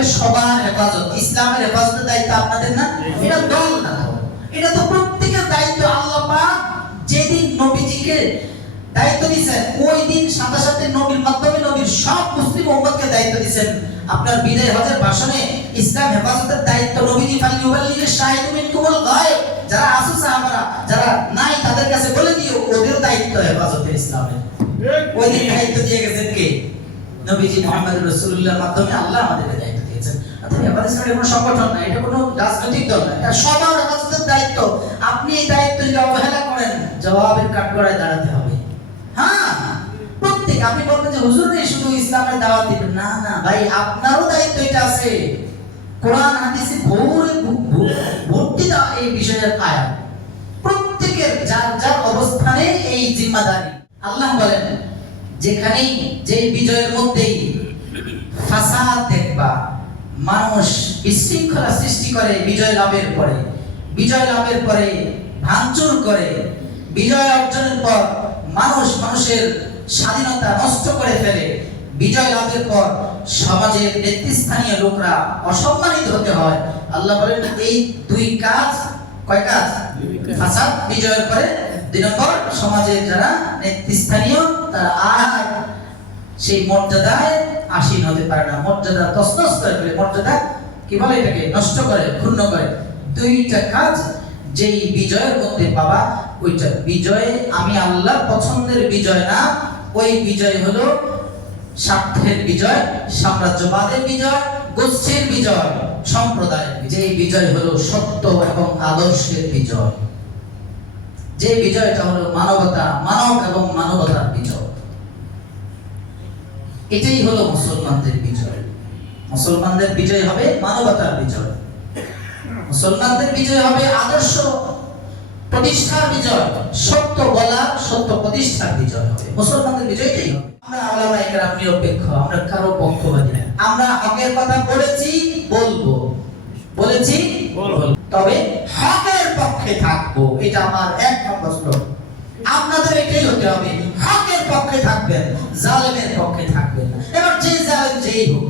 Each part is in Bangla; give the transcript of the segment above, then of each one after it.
এটা সবার হেফাজত, ইসলামের হেফাজতের দায়িত্ব আপনাদের না? এটা দল না, এটা তো প্রত্যেকের দায়িত্ব। আল্লাহ পাক যেদিন নবীজিকে দায়িত্ব দিয়েছেন, ওই দিন সাথে সাথে নবীর মাধ্যমে নবীর সব মুসলিম উম্মতকে দায়িত্ব দিয়েছেন। আপনার বিদায় হজের ভাষণে ইসলাম হেফাজতের দায়িত্ব নবীজি ফালিউবাল্লিগি শাহিদু মিনকুমুল গায়ব, যারা আসু সাহাবারা যারা নাই তাদের কাছে বলে দিও, ওদের দায়িত্ব হেফাজতে ইসলামের। ওই দিন দায়িত্ব দিয়ে গেছেন কে? নবীজি মুহাম্মদ রাসূলুল্লাহর মাধ্যমে আল্লাহ আমাদেরকে দায়িত্ব দিয়েছেন। অর্থাৎ হেফাজত ইসলামের কোনো সংগঠন না, এটা কোনো রাজনৈতিক দল না, এটা সবার হেফাজতের দায়িত্ব। আপনি এই দায়িত্ব যদি অবহেলা করেন, জবাবের কাঠগড়ায় দাঁড়াতে হবে। হ্যাঁ, প্রত্যেক আপনি বলবেন যে হুজুর নেই শুধু ইসলামের দাওয়াত দিবেন, না না ভাই, আপনারও দায়িত্ব এটা আছে। কোরআন হাদিসে ভর্তি এই বিষয়ের আয়াত, প্রত্যেকের যার যার অবস্থানে এই জিম্মাদারি। আল্লাহ বলেন যেখানেই যে বিজয়ের মধ্যেই ফাসাদ দেখবা, মানুষ বিশৃঙ্খলা সৃষ্টি করে বিজয় লাভের পরে, বিজয় লাভের পরে ভাঙচুর করে, বিজয় অর্জনের পর মানুষ মানুষের স্বাধীনতা নষ্ট করে ফেলে, বিজয় লাভের পর সমাজের নেতৃস্থানীয় লোকরা অসম্মানিত হতে হয়। আল্লাহ বলেন এই দুই কাজ, কয় কাজ? ফাসাদ বিজয়ের পরে, দুই নম্বর সমাজের যারা নেতৃস্থানীয় তারা আর সেই মর্যাদায় আসীন হতে পারে না, মর্যাদা তছনছ করে ফেলে, মর্যাদা কি বলে এটাকে নষ্ট করে, ক্ষুণ্ণ করে। দুইটা কাজ যেই বিজয়ের মধ্যে পাবা, ওইটা বিজয় আমি আল্লাহর পছন্দের বিজয় না, ওই বিজয় হলো স্বার্থের বিজয়, সাম্রাজ্যবাদের বিজয়, গোষ্ঠীর বিজয়, সম্প্রদায়ের বিজয়। যে বিজয় হলো সত্য এবং আদর্শের বিজয়, যে বিজয়টা হলো মানবতা, মানব এবং মানবতার বিজয়, এটাই হলো মুসলমানদের বিজয়। মুসলমানদের বিজয় হবে মানবতার বিজয়, মুসলমানদের বিজয় হবে আদর্শ প্রতিষ্ঠার বিজয়, সত্য বলা, সত্য প্রতিষ্ঠার বিজয় হবে। মুসলমানদের বিজয়টাই হবে। আমরা আলামায়ে কেরাম নিরপেক্ষ, আমরা কারো পক্ষপাতী না। আমরা হকের কথা বলেছি, বলবো, বলেছি, বলবো, তবে হকের পক্ষে থাকবো, এটা আমার এক নম্বর স্লোগান। আপনাদের এটাই হতে হবে, হকের পক্ষে থাকবেন, জালেমের পক্ষে থাকবেন না। এবার যে জালেম যেই হোক,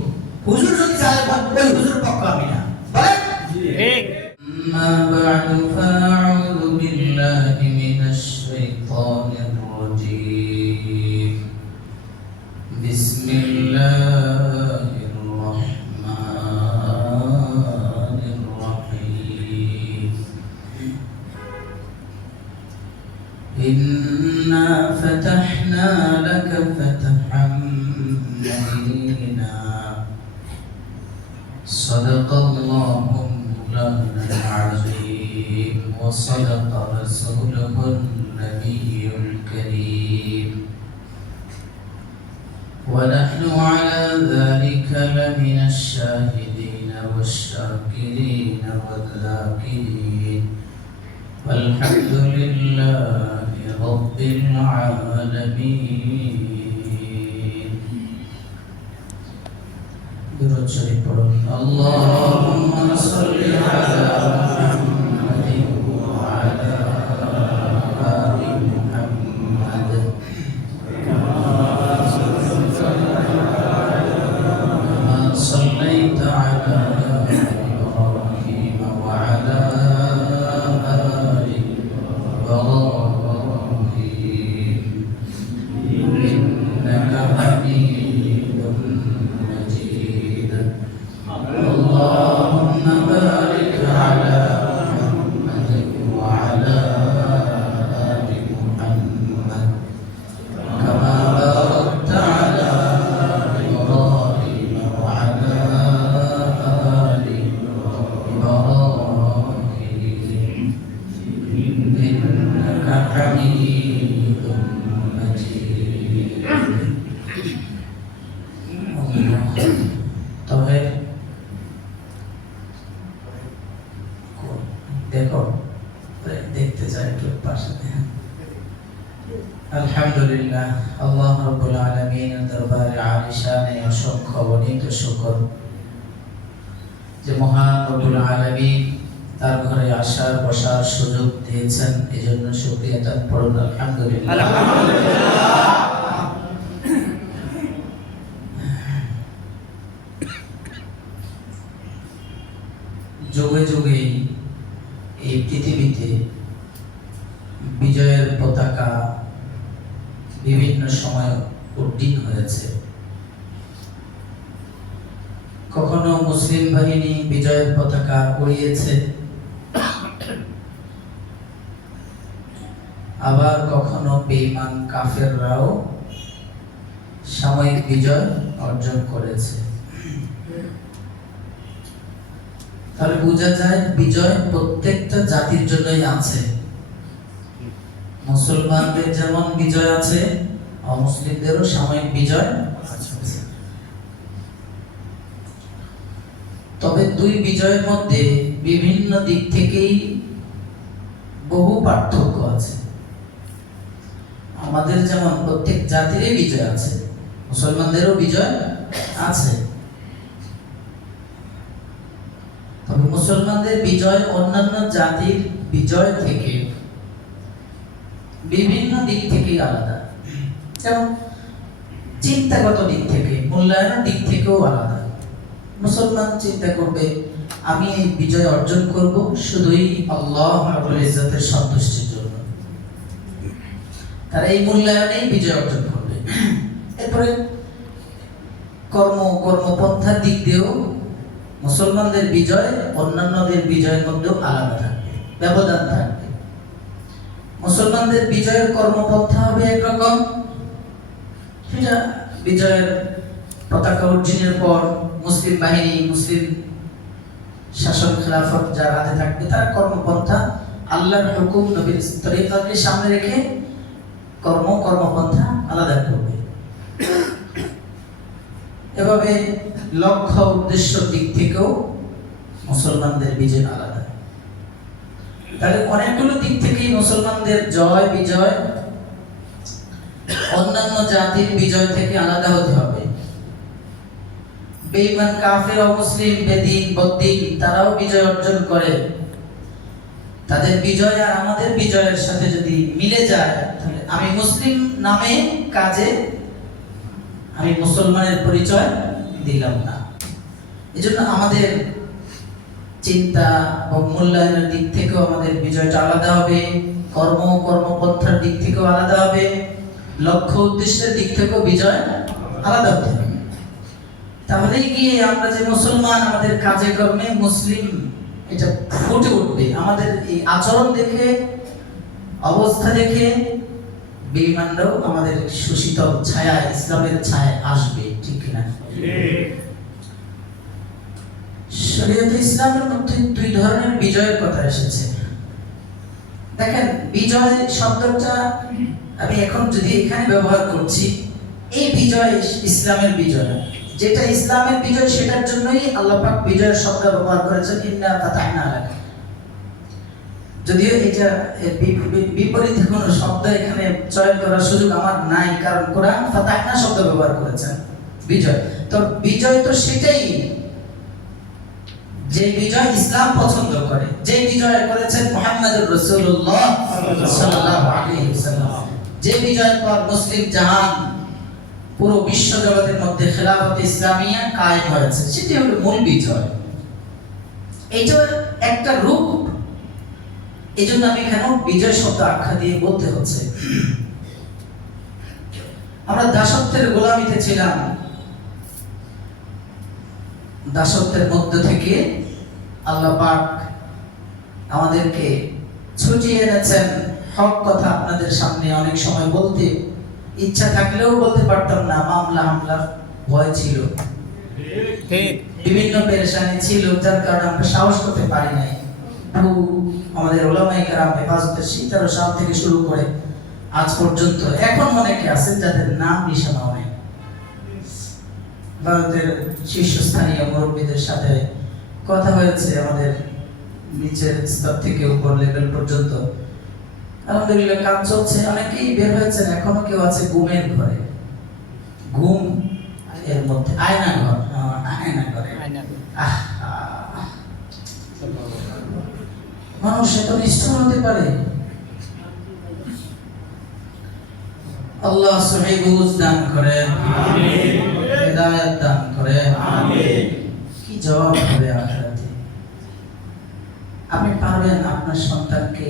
হুজুর যদি জালেম হয়, ওই হুজুর পক্ষ আমি না, বলেন ঠিক। أما بعد فأعوذ بالله من الشيطان الرجيم بسم الله الرحمن الرحيم إنا فتحنا لك فتحا مبينا صدق الله العظيم وصدق رسوله النبي الكريم ونحن على ذلك لمن الشاهدين والشاكرين والذاكرين والحمد لله رب العالمين. درود شريف পড়ুন। اللهم صل على محمد وعلى آل محمد كما صليت على إبراهيم وعلى آل إبراهيم إنك حميد مجيد. اللهم بارك على محمد وعلى آل محمد كما باركت على إبراهيم وعلى آل إبراهيم إنك حميد مجيد. طيب দেখো দেখতে চাই একটু পাশে। আলহামদুলিল্লাহ, আল্লাহ রাব্বুল আলামিনের দরবারে আলিশানে অসংখ্য অগণিত শুকর যে মহান রব্বুল আলামিন তার ঘরে আসার বসার সুযোগ দিয়েছেন, এজন্য শুকরিয়া তার পড়ুন আলহামদুলিল্লাহ। যুগে যুগে এই পৃথিবীতে বিজয়ের পতাকা বিভিন্ন সময় উড্ডীন হয়েছে। কখনো মুসলিম বাহিনী বিজয়ের পতাকা উড়িয়েছে, আবার কখনো বেঈমান কাফেররাও সাময়িক বিজয় অর্জন করেছে। তাহলে বোঝা যায় বিজয় প্রত্যেকটা জাতির জন্যই আছে। মুসলমানদের যেমন বিজয় আছে, অমুসলিমদেরও সাময়িক বিজয় আছে। তবে দুই বিজয়ের মধ্যে বিভিন্ন দিক থেকেই বহু পার্থক্য আছে। আমাদের যেমন প্রত্যেক জাতিরই বিজয় আছে, মুসলমানদেরও বিজয় আছে। তবে মুসলমানদের বিজয় অন্যান্য জাতির বিজয় থেকে বিভিন্ন দিক থেকেই আলাদা। যেমন চিন্তাগত দিক থেকে, মূল্যায়নের দিক থেকেও আলাদা। মুসলমান চিন্তা করবে আমি এই বিজয় অর্জন করব শুধুই আল্লাহ রাব্বুল ইজ্জতের সন্তুষ্টির জন্য, তারা এই মূল্যায়নেই বিজয় অর্জন করবে। এরপরে কর্মপন্থার দিক দিয়েও মুসলমানদের বিজয় অন্যান্যদের বিজয়ের মধ্যেও আলাদা থাকবে, ব্যবধান থাকবে। মুসলমানদের বিজয়ের কর্মপন্থা হবে একরকম, সেটা বিজয়ের পতাকা অর্জনের পর মুসলিম বাহিনী, মুসলিম শাসন খেলাফত যার হাতে থাকবে, তার কর্মপন্থা আল্লাহর হুকুম নবীর তরিকাকে সামনে রেখে কর্মপন্থা আলাদা করবে। এভাবে লক্ষ্য উদ্দেশ্য দিক থেকেও মুসলমানদের বিজয় আলাদা। তাহলে অনেকগুলো দিক থেকেই মুসলমানদের জয় বিজয় অন্যান্য জাতির বিজয় থেকে আলাদা হতে হবে। বেঈমান কাফের অমুসলিম বেদিন বদ্দিন তারাও বিজয় অর্জন করে, তাদের বিজয় আর আমাদের বিজয়ের সাথে যদি মিলে যায় তাহলে আমি মুসলিম নামে কাজে আমি মুসলমানের পরিচয় দিলাম না। এজন্য আমাদের চিন্তা ও মূল্যায়নের দিক থেকেও আমাদের বিজয়টা আলাদা হবে, কর্মপন্থার দিক থেকেও আলাদা হবে, লক্ষ্য উদ্দেশ্যের দিক থেকেও বিজয় আলাদা হতে হবে। তাহলেই গিয়ে আমরা যে মুসলমান, আমাদের কাজে কর্মে মুসলিম এটা ফুটে উঠবে। আমাদের এই আচরণ দেখে, অবস্থা দেখে বেঈমানরাও আমাদের সুশীতল ছায়া, ইসলামের ছায়া আসবে, ঠিক কিনা? শরীয়তে ইসলামের মধ্যে দুই ধরনের বিজয়ের কথা এসেছে। দেখেন, বিজয় শব্দটা আমি এখন যদি এখানে ব্যবহার করছি, এই বিজয় ইসলামের বিজয়, যেটা ইসলামের বিজয় সেটার জন্যই আল্লাহ পাক বিজয়ের শব্দ ব্যবহার করেছেন, ইন্না ফাতাহনা লাক। যদিও এটা বিপরীত কোনো শব্দ এখানে চয়ন করার সুযোগ আমার নাই, কারণ কোরআন ফাতাহনা শব্দ ব্যবহার করেছেন বিজয়। তো বিজয় তো সেটাই যে বিজয় ইসলাম পছন্দ করে, যে বিজয় করেছেন মুহাম্মদুর রাসূলুল্লাহ সাল্লাল্লাহু আলাইহি ওয়াসাল্লাম, যে বিজয়ের পর মুসলিম জাহান পুরো বিশ্ব জগতের মধ্যে খেলাফত ইসলামিয়া কায়েম হয়েছে, সেটি হলো মূল বিজয়। এটা একটা রূপ। এজন্য আমি কেন বিজয় শব্দ আখ্যা দিয়ে বলতে হচ্ছে, আমরা দাসত্বের গোলামিতে ছিলাম, দাসত্বের মধ্য থেকে আল্লাহ পাক আমাদেরকে ছুটিয়ে এনেছেন। হক কথা আপনাদের সামনে অনেক সময় বলতে ইচ্ছা থাকলেও বলতে পারতাম না, মামলা হামলার ভয় ছিল, বিভিন্ন পেরেশানি ছিল, যার কারণে আমরা সাহস করতে পারি নাই। আমাদের ওলামায়ে কেরাম হেফাজতের 17 সাল থেকে শুরু করে আজ পর্যন্ত এখন অনেকে আছেন যাদের নাম নিশানা নেই। ভারতের শীর্ষস্থানীয় মুরব্বীদের সাথে কথা হয়েছে, আমাদের নিচের স্তর থেকে উপর লেভেল পর্যন্ত। আলহামদুলিল্লাহ কাজ চলছে, অনেকেই বের হয়েছেন, এখনো কেউ আছে ঘুমের ঘরে, ঘুম এর মধ্যে আয়না ঘর, আয়না ঘরে। মানুষ এত নিষ্ঠুর হতে পারে? আল্লাহ সহিহ বুঝ দান করেন, আমিন, হেদায়েত দান করেন, আমিন। কি জবাব হবে আখিরাতে? আপনার সন্তানকে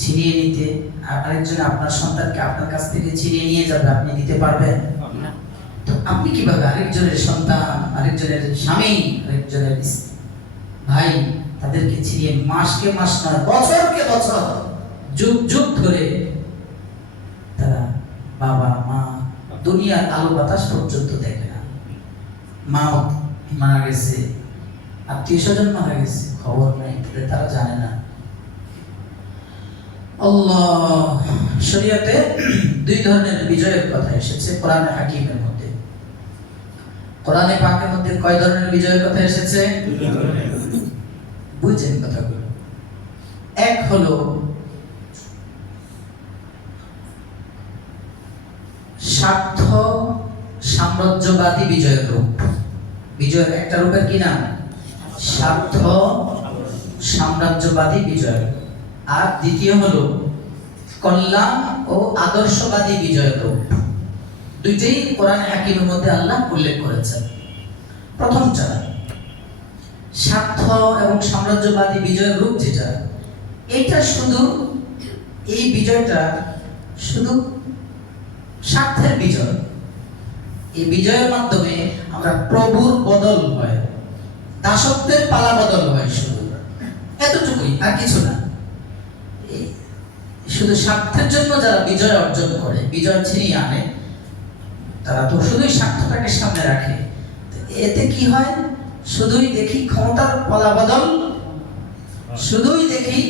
ছিনিয়ে নিতে, আর আরেকজন আপনার সন্তানকে আপনার কাছ থেকে ছিনিয়ে নিয়ে যাবে, আপনি দিতে পারবেন? তো আপনি কিভাবে আরেকজনের সন্তান, আরেকজনের স্বামী, আরেকজনের ভাই তাদেরকে ছিনিয়ে মাসকে মাস নয়, বছরকে বছর, যুগ যুগ ধরে তারা বাবা মা দুনিয়ার আলো বাতাস পর্যন্ত দেখে না, মাও মারা গেছে, আত্মীয় স্বজন মারা গেছে, খবর নেই, তারা জানে না। আল্লাহ, শরীয়তে দুই ধরনের বিজয়ের কথা এসেছে কোরআনে হাকিমের মধ্যে। কোরআনে পাকের মধ্যে কয় ধরনের বিজয়ের কথা এসেছে? বুঝছেন কথাগুলো? এক হলো স্বার্থ সাম্রাজ্যবাদী বিজয়ের রূপ। বিজয়ের একটা রূপের কি নাম? স্বার্থ সাম্রাজ্যবাদী বিজয়। আর দ্বিতীয় হলো কল্যাণ ও আদর্শবাদী বিজয়ের রূপ। দুইটাই কোরআন হাকিমের মধ্যে আল্লাহ উল্লেখ করেছেন। প্রথমটা স্বার্থ এবং সাম্রাজ্যবাদী বিজয়ের রূপ যেটা, এটা শুধু, এই বিজয়টা শুধু স্বার্থের বিজয়। এই বিজয়ের মাধ্যমে আমরা প্রভুর বদল হয়, দাসত্বের পালা বদল হয়, শুধু এতটুকুই, আর কিছু না। শুধু স্বার্থের জন্য যারা বিজয় অর্জন করে, বিজয় ছিনিয়ে আনে, তারা তো শুধুই স্বার্থটাকে সামনে রাখে। এতে কি হয়? শুধুই দেখি ক্ষমতার পালা বদল, শুধুই দেখি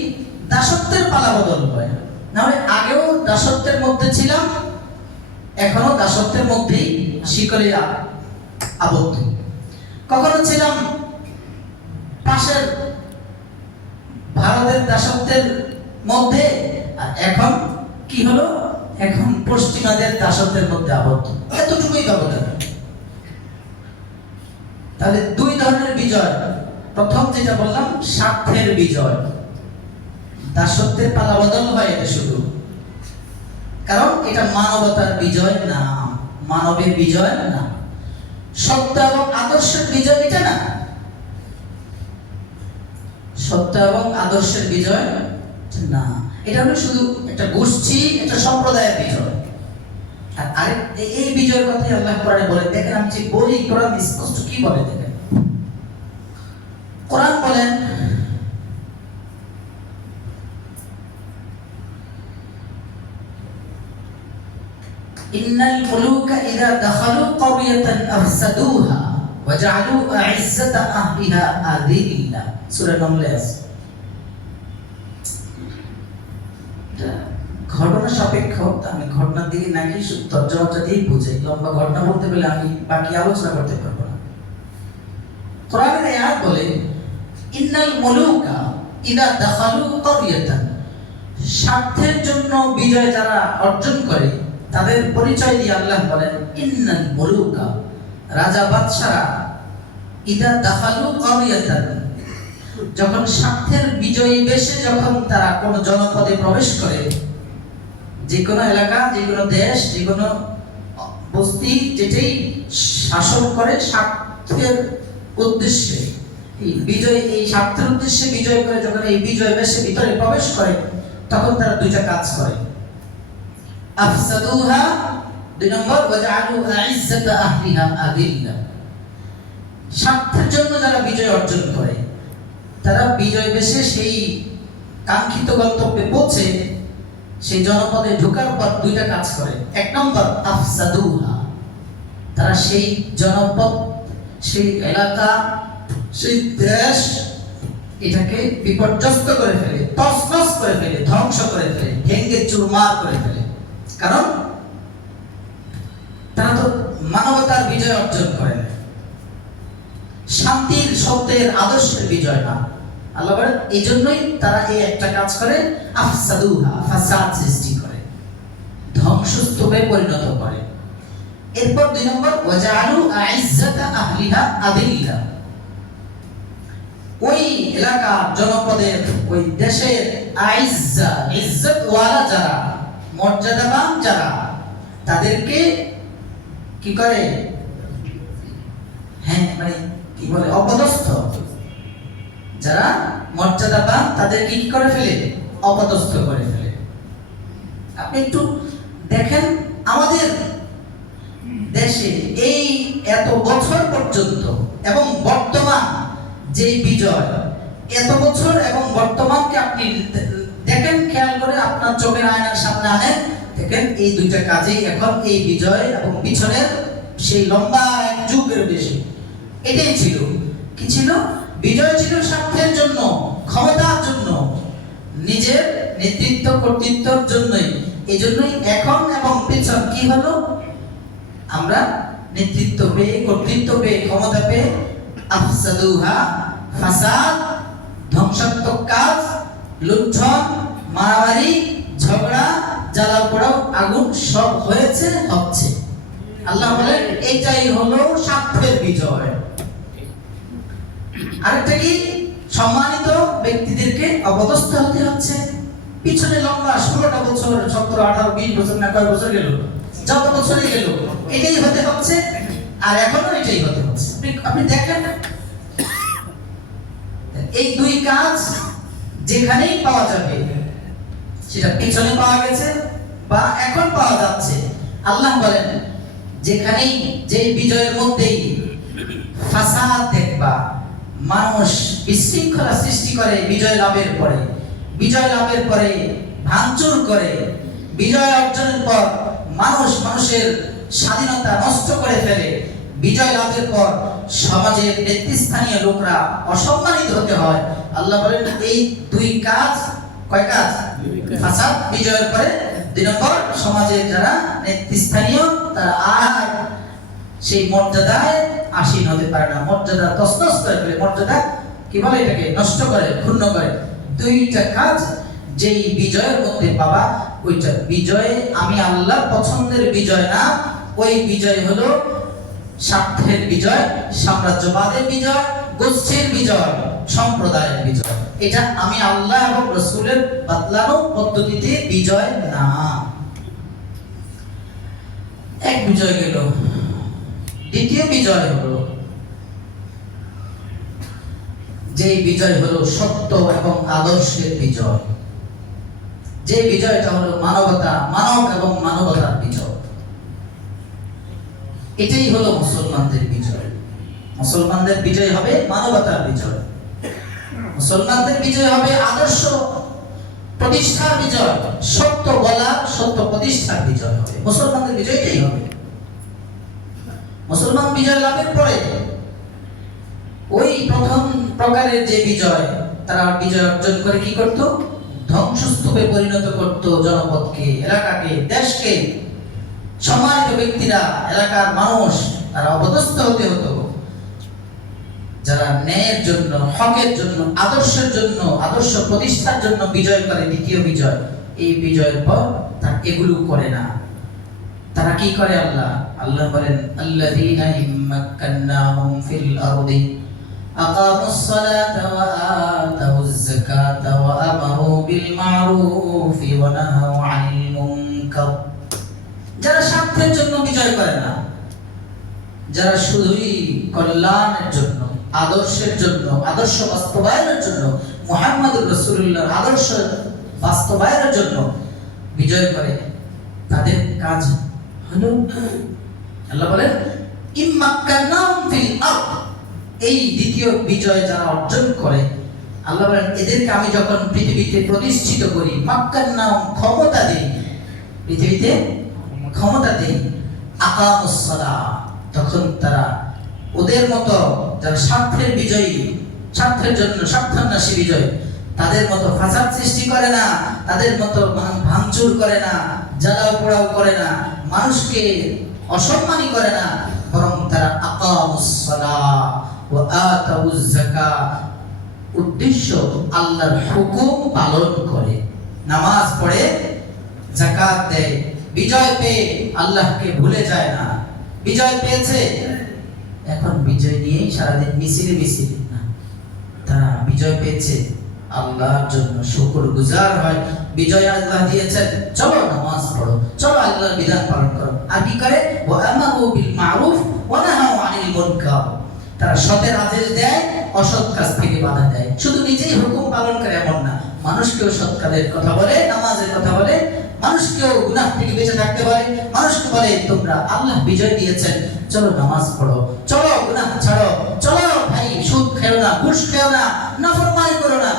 দাসত্বের পালা বদল হয়। নাহলে আগেও দাসত্বের মধ্যে ছিলাম, এখনো দাসত্বের মধ্যেই শিকলে আবদ্ধ। কখনো ছিলাম পাশের ভারতের দাসত্বের মধ্যে, আর এখন কি হলো? এখন পশ্চিমাদের দাসত্বের মধ্যে আবদ্ধ। এতটুকুই ব্যবধান। তাহলে দুই ধরনের বিজয়। প্রথম যেটা বললাম স্বার্থের বিজয়, দাসত্বের পালা বদল হয় এটা শুধু, কারণ এটা মানবতার বিজয় না, মানবের বিজয় না। সত্য এবং আদর্শের বিজয় এটা না, সত্য এবং আদর্শের বিজয় না। এটা হলো শুধু একটা গোষ্ঠী, একটা সম্প্রদায়ের বিজয়। আর আরেক এই বিজয়ের কথাই আল্লাহ কোরআনে বলে, দেখেন আমি যে বলি কোরআন স্পষ্ট কি বলে দেখেন। কোরআন বলেন ইন্নাল মুলুকা ইযা দাখালু ক্বরিয়াতান আফসাদুহা ওয়া জাআলু আ'ইজ্জাতা আহলিহা আযিল্লা। সূরা নামলে আছে। ঘটনা সাপেক্ষ, আমি ঘটনার দিকে নাকি তর্জমাটা দিয়ে বুঝাই, লম্বা ঘটনা বলতে পেলে আমি বাকি আলোচনা করতে পারবো না। কোরআনের আয়াত বলে ইন্নাল মুলুকা ইযা দাখালু ক্বরিয়াতান, স্বার্থের জন্য বিজয় যারা অর্জন করে তাদের পরিচয় দিয়ে আল্লাহ বলেন ইন্নাল মুলুকা, রাজা বাদশারা, ইযা দাখালু ক্বরিয়াতান, যখন স্বার্থের বিজয়ী বেশে যখন তারা কোন জনপদে প্রবেশ করে, যে কোনো এলাকা, যে কোনো দেশ, যে কোনো বস্তি যেটাই শাসন করে স্বার্থের উদ্দেশ্যে, এই বিজয়, এই স্বার্থের উদ্দেশ্যে বিজয় করে যখন এই বিজয় বেশে ভিতরে প্রবেশ করে, তখন তারা দুইটা কাজ করে। আফসাদুহা, দুই নম্বর, ওয়া জাআলু আ'ইজ্জাতা আহলিহা আযিল্লা। স্বার্থের জন্য যারা বিজয় অর্জন করে, তারা বিজয় বেশে সেই কাঙ্ক্ষিত গন্তব্যে পৌঁছে সেই জনপদে ঢোকার পর দুইটা কাজ করে। এক নম্বর আফসাদুহা, তারা সেই জনপদ, সেই এলাকা, সেই দেশ, এটাকে বিপর্যস্ত করে ফেলে, তছনছ করে ফেলে, ধ্বংস করে ফেলে, ভেঙে চুরমার করে ফেলে। কারণ তারা তো মানবতার বিজয় অর্জন করে না, শান্তির, সত্যের, আদর্শের বিজয় না। আল্লাহ বলেন এই জন্যই তারা এই একটা কাজ করে, আফসাদুহা, ফাসাদ সৃষ্টি করে, ধ্বংসস্তূপে পরিণত করে। এরপর দুই নম্বর, ওয়া জাআলু আ'ইজ্জাতা আহলিহা আযিল্লা, ওই এলাকা, জনপদের, ওই দেশের আইজ্জা, ইজ্জত ওয়ালা যারা, মর্যাদাবান যারা, তাদেরকে কি করে? হ্যাঁ, মানে কি বলে, অপদস্থ, যারা মর্যাদা পান তাদেরকে কি করে ফেলে? অপদস্থ করে ফেলে। আপনি একটু দেখেন আমাদের দেশে এই এত বছর পর্যন্ত এবং বর্তমান যে বিজয়, এত বছর এবং বর্তমানকে আপনি দেখেন, খেয়াল করে আপনার চোখের আয়নার সামনে আনেন, দেখেন এই দুইটা কাজেই এখন এই বিজয় এবং পিছনের সেই লম্বা এক যুগের বেশি। এটাই ছিল কি ছিল? বিজয় ছিল স্বার্থের জন্য, ক্ষমতার জন্য, নিজের নেতৃত্ব কর্তৃত্বের জন্যই। এই জন্যই এখন এবং পিছন কি হলো? আমরা নেতৃত্ব পেয়ে, কর্তৃত্ব পেয়ে, ক্ষমতা পেয়ে আফসাদুহা, ফাসাদ, ধ্বংসাত্মক কাজ, লুণ্ঠন, মারামারি, ঝগড়া, জ্বালাও পোড়াও, আগুন সব হয়েছে, হচ্ছে। আল্লাহ বলেন এটাই হলো স্বার্থের বিজয়। আরেকটা কি? সম্মানিত ব্যক্তিদেরকে অপদস্থ হতে হচ্ছে। পিছনে লম্বা 16টা বছর, 17, 18, 20 বছর না কয় বছর গেল, যত বছরই গেল এটাই হতে হচ্ছে, আর এখনো এটাই হতে হচ্ছে। আপনি দেখেন এই দুই কাজ যেখানেই পাওয়া যাবে, সেটা পিছনে পাওয়া গেছে বা এখন পাওয়া যাচ্ছে, আল্লাহ বলেন যেখানেই, যে বিজয়ের মধ্যেই ফাসাদ দেখবা, মানুষ বিশৃঙ্খলা সৃষ্টি করে বিজয় লাভের পরে, বিজয় লাভের পরে ভাঙচুর করে, বিজয় অর্জনের পর মানুষ মানুষের স্বাধীনতা নষ্ট করে ফেলে, বিজয় লাভের পর সমাজের নেতৃস্থানীয় লোকরা অসম্মানিত হতে হয়। আল্লাহ বলেন এই দুই কাজ, কয় কাজ? ফাসাদ বিজয়ের পরে, 2 নম্বর সমাজের যারা নেতৃস্থানীয় তারা আর সেই মর্যাদায় আসীন হতে পারে না, মর্যাদা তছনছ করে ফেলে, মর্যাদা কি বলে এটাকে, নষ্ট করে, ক্ষুণ্ণ করে। দুইটা কাজ যেই বিজয়ের মধ্যে পাবা, ওইটা বিজয় আমি আল্লাহর পছন্দের বিজয় না, ওই বিজয় হলো স্বার্থের বিজয়, সাম্রাজ্যবাদের বিজয়, গোষ্ঠীর বিজয়, সম্প্রদায়ের বিজয়। এটা আমি আল্লাহ এবং রাসূলের বাতলানো পদ্ধতিতে বিজয় না। এক বিজয় গেল। দ্বিতীয় বিজয় হলো, যেই বিজয় হলো সত্য এবং আদর্শের বিজয়, যে বিজয়টা হলো মানবতা, মানব এবং মানবতার বিজয়। এটাই হলো মুসলমানদের বিজয়। মুসলমানদের বিজয় হবে মানবতার বিজয়, মুসলমানদের বিজয় হবে আদর্শ প্রতিষ্ঠার বিজয়, সত্য বলা, সত্য প্রতিষ্ঠার বিজয় হবে। মুসলমানদের বিজয় এটাই হবে। মুসলমান বিজয় লাভের পরে ওই প্রথম প্রকারের যে বিজয়, তারা বিজয় অর্জন করে কি করত? ধ্বংসস্তূপে পরিণত করত জনপদকে, এলাকাকে, দেশকে। সম্মানিত ব্যক্তিরা, এলাকার মানুষ, তারা অপদস্থ হতে হতো। যারা ন্যায়ের জন্য, হকের জন্য, আদর্শের জন্য, আদর্শ প্রতিষ্ঠার জন্য বিজয় করে, দ্বিতীয় বিজয়, এই বিজয়ের পর তারা এগুলো করে না। তারা কি করে? আল্লাহ বলেন আল্লাযীনা ইম্মাক্কান্নাহুম ফিল আরদি আকামুস সালাতা ওয়া আতাউয যাকাতা ওয়া আমারু বিল মা'রুফি ওয়া নাহাউ আনিল মুনকার। যারা স্বার্থের জন্য বিজয় করে না, যারা শুধুই কল্যাণের জন্য, আদর্শের জন্য, আদর্শ বাস্তবায়নের জন্য, মুহাম্মদুর রাসূলুল্লাহর আদর্শ বাস্তবায়নের জন্য বিজয় করে, তাদের কাজ হলো, আল্লাহ বলেন ইম্মাক্কান্নাহুম ফিল আরদ। এই দ্বিতীয় বিজয় যারা অর্জন করে, আল্লাহ বলেন এদেরকে আমি যখন পৃথিবীতে প্রতিষ্ঠিত করি, মাক্কান্নাহুম, ক্ষমতা দেই, পৃথিবীতে ক্ষমতা দেই, আকামুস সালাহ, তখন তারা ওদের মতো যারা স্বার্থের বিজয়ী, স্বার্থের জন্য স্বার্থান্বেষী বিজয়, তাদের মতো ফাসাদ সৃষ্টি করে না, তাদের মতো ভাঙচুর করে না, জ্বালাও পোড়াও করে না, মানুষকে অসম্মানী করে না, বরং তারা আকামুস সালাহ ওয়া আতাউয যাকাত, উদ্দেশ্য আল্লাহর হুকুম পালন করে, নামাজ পড়ে, যাকাত দেয়। বিজয় পেয়ে আল্লাহকে ভুলে যায় না। বিজয় পেয়েছে, এখন বিজয় নিয়েই সারাদিন মিছিলে মিছিলে না, তারা বিজয় পেয়েছে আল্লাহর জন্য শুকরগুজার হয়। বিজয় আল্লাহ দিয়েছেন, চলো নামাজ পড়ো, চলো আল্লাহর বিধান পালন করো। আর কি করে? ওয়া আমারু বিল মা'রুফ ওয়া নাহাউ আনিল মুনকার। তারা সতের আদেশ দেয়, অসৎ কাজ থেকে বাধা দেয়। শুধু নিজেই হুকুম পালন করে এমন না, মানুষকেও সৎ কাজের কথা বলে, নামাজের কথা বলে, মানুষকেও গুনাহ থেকে বেঁচে থাকতে বলে, মানুষকে বলে তোমরা আল্লাহ বিজয় দিয়েছেন, চলো নামাজ পড়ো, চলো গুনাহ ছাড়ো, চলো ভাই সুদ খেও না, ঘুষ খেও না, নাফরমানি করো না,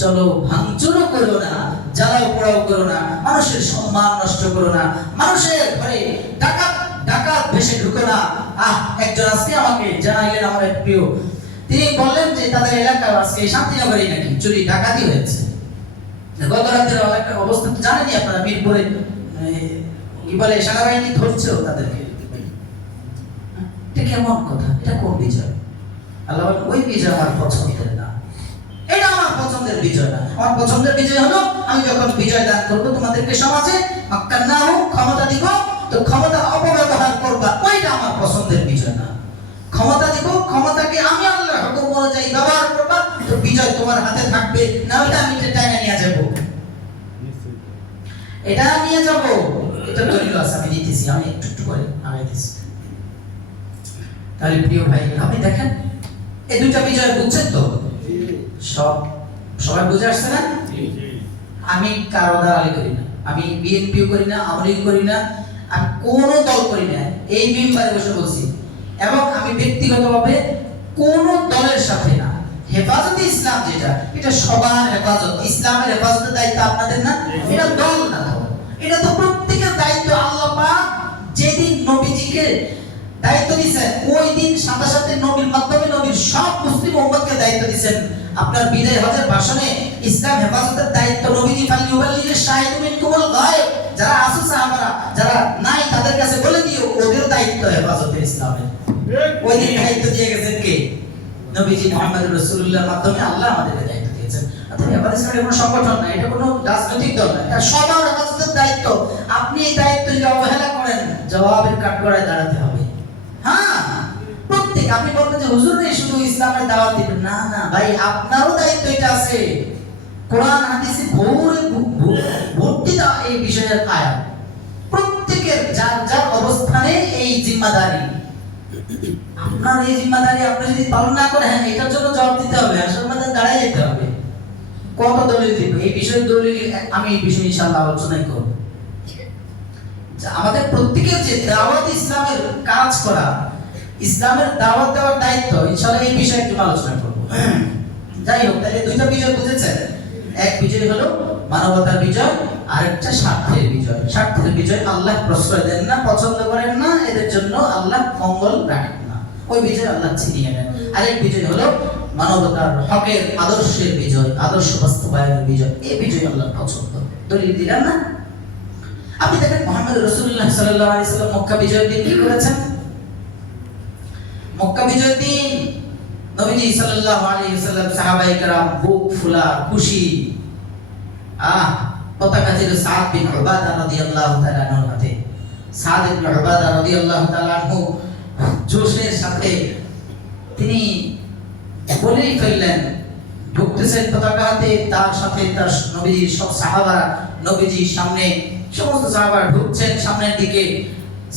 চলো ভাঙচুরও করো না, জ্বালাও পোড়াও করো না, মানুষের সম্মান নষ্ট করো না, মানুষের ঘরে ডাকাত ডাকাত ভেসে ঢুকো না। একজন আজকে আমাকে জানাইলেন, আমার এক প্রিয়, তিনি বললেন যে তাদের এলাকায় আজকে শান্তিনগরে নাকি চুরি ডাকাতি হয়েছে। গত রাতের এলাকার অবস্থা তো জানেনই আপনারা, মিরপুরে কি বলে সেনাবাহিনী ধরছেও তাদেরকে। এটা কেমন কথা? এটা কোন বিজয়? আল্লাহ বলেন ওই বিজয় আমার পছন্দের না, এটা আমার পছন্দের বিজয় না। আমার পছন্দের বিজয় হলো আমি যখন বিজয় দান করব তোমাদেরকে সমাজে, মাক্কান্নাহু ক্ষমতা দিব, তো ক্ষমতার অপব্যবহার করবা, ওইটা আমার পছন্দের বিজয় না। ক্ষমতা দিব, ক্ষমতাকে আমি আল্লাহর হুকুম অনুযায়ী ব্যবহার করবা, তো বিজয় তোমার হাতে থাকবে, না হলে আমি এটা টাইনা নিয়ে যাব, এটা নিয়ে যাব। এটা দলিল আছে, আমি দিতেছি, আমি একটু একটু করে আগাইতেছি। তাহলে প্রিয় ভাই, আপনি দেখেন এই দুইটা বিজয় বুঝছেন তো? সবাই বুঝে আসছে না? আমি কারো দালালি করি না, আমি বিএনপিও করি না, আওয়ামী লীগ করি না, আমি কোন দল করি না, এই মেম্বারে বসে বলছি। এবং আমি ব্যক্তিগতভাবে কোন দলের সাথে না। হেফাজতে ইসলাম যেটা, এটা সবার হেফাজত, ইসলামের হেফাজতের দায়িত্ব আপনাদের না, এটা দল না, এটা তো প্রত্যেকের দায়িত্ব। আল্লাহ পাক যেদিন নবীজিকে দায়িত্ব দিয়েছেন, ওই দিন সাথে সাথে নবীর মাধ্যমে নবীর সব মুসলিম উম্মতকে দায়িত্ব দিয়েছেন। আপনার বিদায় হজের ভাষণে ইসলাম হেফাজতের দায়িত্ব নবীজি ফালিউবাল্লিগিশ শাহিদু মিনকুমুল গায়ব, যারা আছে সাহাবারা, যারা নাই তাদের কাছে বলে দিও ওদের দায়িত্ব হেফাজতের ইসলামের। ওই দিন দায়িত্ব দিয়ে গেছেন কে? নবীজি মুহাম্মদ রাসূলুল্লাহর মাধ্যমে আল্লাহ আমাদেরকে দায়িত্ব দিয়েছেন। অর্থাৎ হেফাজত ইসলামের কোনো সংগঠন না, এটা কোনো রাজনৈতিক দল না, এটা সবার হেফাজতের দায়িত্ব। আপনি এই দায়িত্ব যদি অবহেলা করেন, জবাবের কাঠগড়ায় দাঁড়াতে হবে। হ্যাঁ, প্রত্যেক, আপনি বলবেন যে হুজুর নেই শুধু ইসলামের দাওয়াত দিবেন, না না ভাই, আপনারও দায়িত্ব এটা আছে। কোরআন হাদিসে ভর্তি দেওয়া এই বিষয়ের আয়াত, প্রত্যেকের যার যার অবস্থানে এই জিম্মাদারি। আপনার এই জিম্মাদারি আপনি যদি পালন না করেন, এটার জন্য জবাব দিতে হবে, আসল মাঝে দাঁড়ায় যেতে হবে। কত দলিল দিব এই বিষয়ে, দলিল আমি এই বিষয়ে ইনশাআল্লাহ আলোচনা করব। আমাদের প্রত্যেকের যে দাওয়াত ইসলামের কাজ করা, ইসলামের দাওয়াত দেওয়ার দায়িত্ব, ইনশাআল্লাহ এই বিষয়ে একটু আলোচনা করব। যাই হোক, তাহলে দুইটা বিজয় বুঝেছেন, এক বিজয় হলো মানবতার বিজয়, আরেকটা স্বার্থের বিজয়। স্বার্থের বিজয় আল্লাহ প্রশ্রয় দেন না, পছন্দ করেন না, এদের জন্য আল্লাহ মঙ্গল রাখেন না, ওই বিজয় আল্লাহ ছিনিয়ে নেন। আরেক বিজয় হলো মানবতার হকের আদর্শের বিজয়, আদর্শ বাস্তবায়নের বিজয়, এই বিজয় আল্লাহ পছন্দ। দলিল দিলাম না? আপনি দেখেন মুহাম্মদ রাসূলুল্লাহ সাল্লাল্লাহু আলাইহি সাল্লাম মক্কা বিজয়ের দিন কি করেছেন? মক্কা বিজয়ের দিন নবীজি সাল্লাল্লাহু আলাইহি সাল্লাম সাহাবায়ে কেরাম বুক ফুলা খুশি, পতাকা ছিল সাদ বিন উবাদা রাদিয়াল্লাহু তাআলা আনহুর হাতে। সাদ ইবনে উবাদা রাদিয়াল্লাহু তাআলা আনহু জোশের সাথে তিনি বলেই ফেললেন, ঢুকতেছেন পতাকা হাতে, তার সাথে তার নবীজির সব সাহাবারা নবীজির সামনে, সমস্ত সাহাবারা ঢুকছেন সামনের দিকে।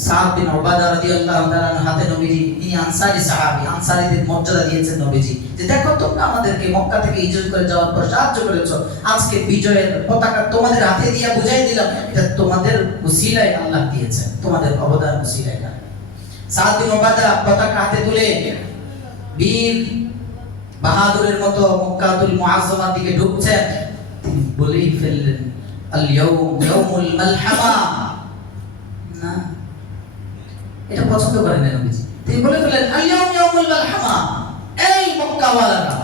সাদ বিন উবাদা রাদিয়াল্লাহু তাআলা আনহু হাতে নবীজি, ইনি আনসারী সাহাবী, আনসারীদের মর্যাদা দিয়েছেন নবীজি, যে দেখো তোমরা আমাদেরকে মক্কা থেকে হিজরত করে যাওয়ার পর সাহায্য করেছো, আজকে বিজয়ের পতাকা তোমাদের হাতে দিয়ে বুঝাই দিলাম, এটা তোমাদের উসিলায় আল্লাহ দিয়েছেন, তোমাদের অবদান উসিলায় না। সাদ বিন উবাদা পতাকা হাতে তুলে বীর বাহাদুরের মতো মক্কাতুল মুআজ্জামার দিকে ঢুকছেন, তিনি বলেই ফেললেন, আল ইয়াউম ইয়াউমুল মালহামা। না, এটা পছন্দ করেন না নবীজি, তিনি বলে ফেললেন, আল ইয়াউম ইয়াউমুল মালহামা। এই মক্কাওয়ালারা,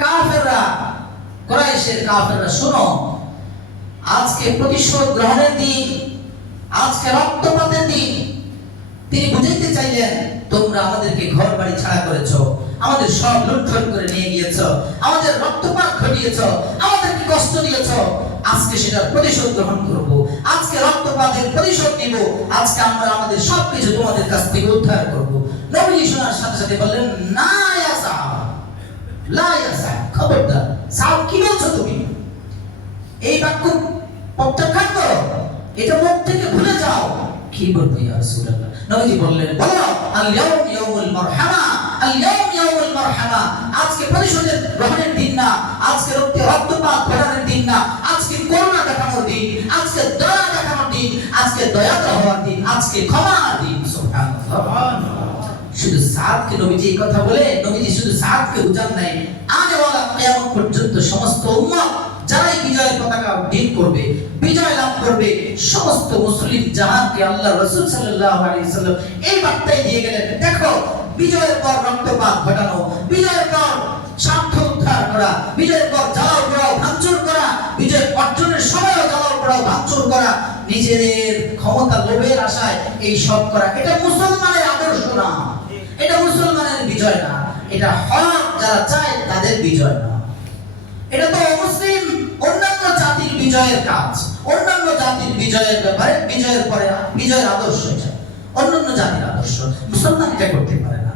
কাফেররা, কুরাইশের কাফেররা, শোনো, আজকে প্রতিশোধ গ্রহণের দিন, আজকে রক্তপাতের দিন। তিনি বুঝাইতে চাইলেন, তোমরা আমাদেরকে ঘর বাড়ি ছাড়া করেছো, আমাদের সব লুণ্ঠন করে নিয়ে গিয়েছো, আমাদের রক্তপাত ঘটিয়েছো, আমাদেরকে কষ্ট দিয়েছো, আজকে সেটার প্রতিশোধ গ্রহণ করব, আজকে রক্তপাতের প্রতিশোধ নিব, আজকে আমরা আমাদের সবকিছু তোমাদের কাছ থেকে উদ্ধার করব। নবী শোনার সাথে সাথে বললেন, না ইয়া সাহাবা, লা ইয়া সাহাব, খবরদার সাহাব, কি বলছো তুমি? এই বাক্য প্রত্যাখ্যান করো, এটা মুখ থেকে ভুলে যাও। কি বলবো ইয়া রাসূলুল্লাহ? নবীজি বললেন, বলো আল ইয়াউম ইয়াউমুল মারহামা, আল ইয়াউম ইয়াউমুল মারহামা। আজকে প্রতিশোধের গ্রহণের দিন না, আজকে রক্তপাত ঘটানোর দিন না, আজকে করুণা দেখানোর দিন, আজকে দয়া দেখানোর দিন, আজকে দয়ালু হওয়ার দিন, আজকে ক্ষমার দিন। সুবহানাল্লাহ। শুধু সাদকে নবীজি এই কথা বলে, নবীজি শুধু সাদকে বুঝান নাই, আজওয়ালা কিয়ামত পর্যন্ত সমস্ত উম্মত যারাই বিজয়ের পতাকা উড্ডীন করবে, বিজয় লাভ করবে, সমস্ত মুসলিম জাহানকে আল্লাহ রাসূল সাল্লাল্লাহু আলাইহি ওয়াসাল্লাম এই বার্তাই দিয়ে গেলেন, দেখো বিজয়ের পর রক্তপাত ঘটানো, বিজয়ের পর স্বার্থ উদ্ধার করা, বিজয়ের পর জ্বালাও পোড়াও ভাঙচুর করা, বিজয় অর্জনের সময়ও জ্বালাও পোড়াও ভাঙচুর করা, নিজেদের ক্ষমতা লোভের আশায় এই সব করা, এটা মুসলমানের আদর্শ না, এটা মুসলমানের বিজয় না, এটা হক যারা চায় তাদের বিজয় না, এটা তো মুসলিম অন্যান্য জাতির বিজয়ের কাজ, অন্যান্য জাতির বিজয়ের ব্যাপারে বিজয়ের পরে বিজয়ের আদর্শ এটা অন্যান্য জাতির আদর্শ, মুসলমান এটা করতে পারে না।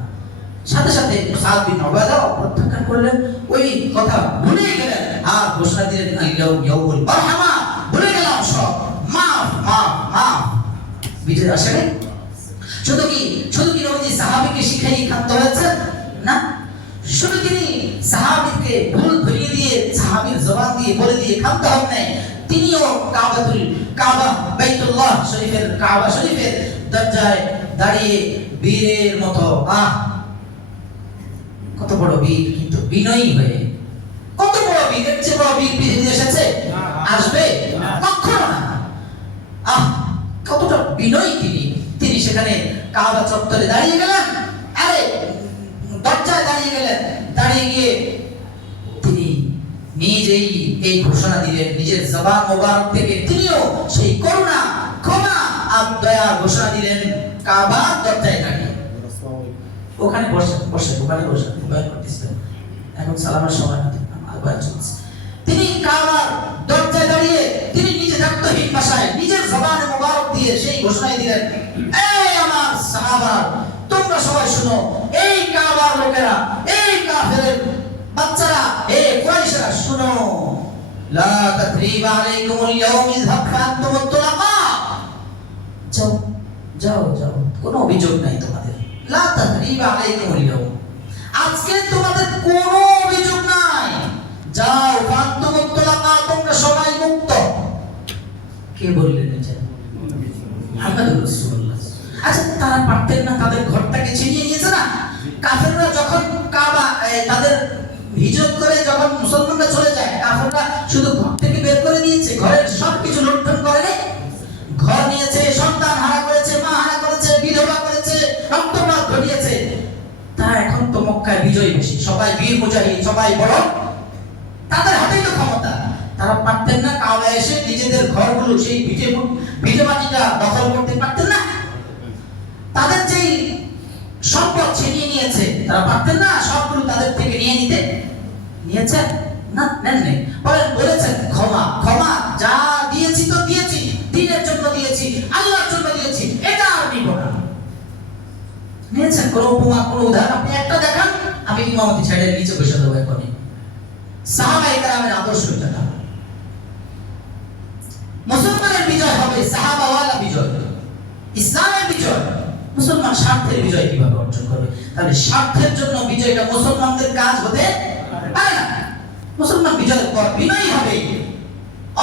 সাথে সাথে সাদ বিন উবাদা প্রত্যাখ্যান করলেন, ওই কথা ভুলে গেলেন আর ঘোষণা দিলেন আল ইয়াউমুল মারহামা, ভুলে গেলাম সব, মাফ মাফ মাফ। বিজয় আসলে শুধু কি নবীজি সাহাবীকে শিখাই ক্ষান্ত হয়েছেন না, শুধু তিনি সাহাবীকে ভুল ধরিয়ে দিয়ে সাহাবীর জবান দিয়ে বলে দিয়ে ক্ষান্ত হন নাই, তিনিও কাবা বাইতুল্লাহ শরীফের কাবা শরীফের দরজায় দাঁড়িয়ে বীরের মতো, কত বড় বীর, কিন্তু বিনয়ী হয়ে, কত বড় বীর, এর চেয়ে বড় বীর পৃথিবীতে এসেছে, আসবে কখনো না, কতটা বিনয়ী তিনি সেখানে কাবা চত্বরে দাঁড়িয়ে গেলেন, আরে দরজায় দাঁড়িয়ে গেলেন, দাঁড়িয়ে গিয়ে তিনি নিজেই এই ঘোষণা দিলেন, নিজের জবান মোবারক থেকে তিনিও সেই করুণা ক্ষমা আর দয়া ঘোষণা দিলেন কাবার দরজায় দাঁড়িয়ে। ওখানে বসে ওখানে বসে বয়ান করতেছিলেন, এখন সালামের সময় না, বয়ান চলছে। তিনি কাবার দরজায় দাঁড়িয়ে তিনি নিজে দায়িত্বহীন ভাষায় নিজের জবানে মোবারক দিয়ে সেই ঘোষণা দিলেন, এই আমার সাহাবা, তোমরা সবাই শুনো, এই কাবার লোকেরা, এই কাফেরের বাচ্চারা, এই কুরাইশরা শুনো, লা তাথরিবা আলাইকুমুল ইয়াউম ইযহাব ফাআনতুমুত তুলাকা, যাও যাও যাও, কোনো অভিযোগ নাই তোমাদের, লা তাথরিবা আলাইকুমুল ইয়াউম, আজকে তোমাদের কোনো অভিযোগ নাই, যাও ফাআনতুমুত তুলাকা, তোমরা সবাই মুক্ত। কে বললেন এটা? মুহাম্মদুর রাসূলুল্লাহ। আচ্ছা, তারা পারতেন না তাদের ঘরটাকে ছিনিয়ে নিয়েছে না, কাফেররা যখন কাবা তাদের হিজরত করে যখন মুসলমানরা চলে যায়, কাফেররা শুধু ঘর থেকে বের করে দিয়েছে, ঘরের সবকিছু লুণ্ঠন করে, ঘর নিয়েছে, সন্তান হারা করেছে, মা হারা করেছে, বিধবা করেছে, রক্তপাত ঘটিয়েছে, তারা এখন তো মক্কায় বিজয়ী বেশি, সবাই বীর মুজাহিদ, সবাই বড়, তাদের হাতেই তো ক্ষমতা, তারা পারতেন না কাবায় এসে নিজেদের ঘরগুলো সেই ভিটে মাটিটা দখল করতে পারতেন না, তাদের যেই সম্পদ ছিনিয়ে নিয়েছে তারা পারতেন না সবগুলো তাদের থেকে নিয়ে নিতে, নিয়েছেন না, নেন নেই, বলেছেন ক্ষমা ক্ষমা, যা দিয়েছি তো দিয়েছি, দিনের জন্য দিয়েছি, আল্লাহর জন্য দিয়েছি, এটা আর নিব না, নিয়েছেন। কোন উপমা, কোন উদাহরণ আপনি একটা দেখান, আমি ইমামতি ছেড়ে নিচে বসে দেবো এখনই। সাহাবায়ে কেরামের আদর্শ এটা না, মুসলমানের বিজয় হবে সাহাবাওয়ালা বিজয়, ইসলামের বিজয়। মুসলমান স্বার্থের বিজয় কিভাবে অর্জন করবে? তাহলে স্বার্থের জন্য বিজয়টা মুসলমানদের কাজ হতে পারে না। মুসলমান বিজয়ের পর বিনয়ী হবে,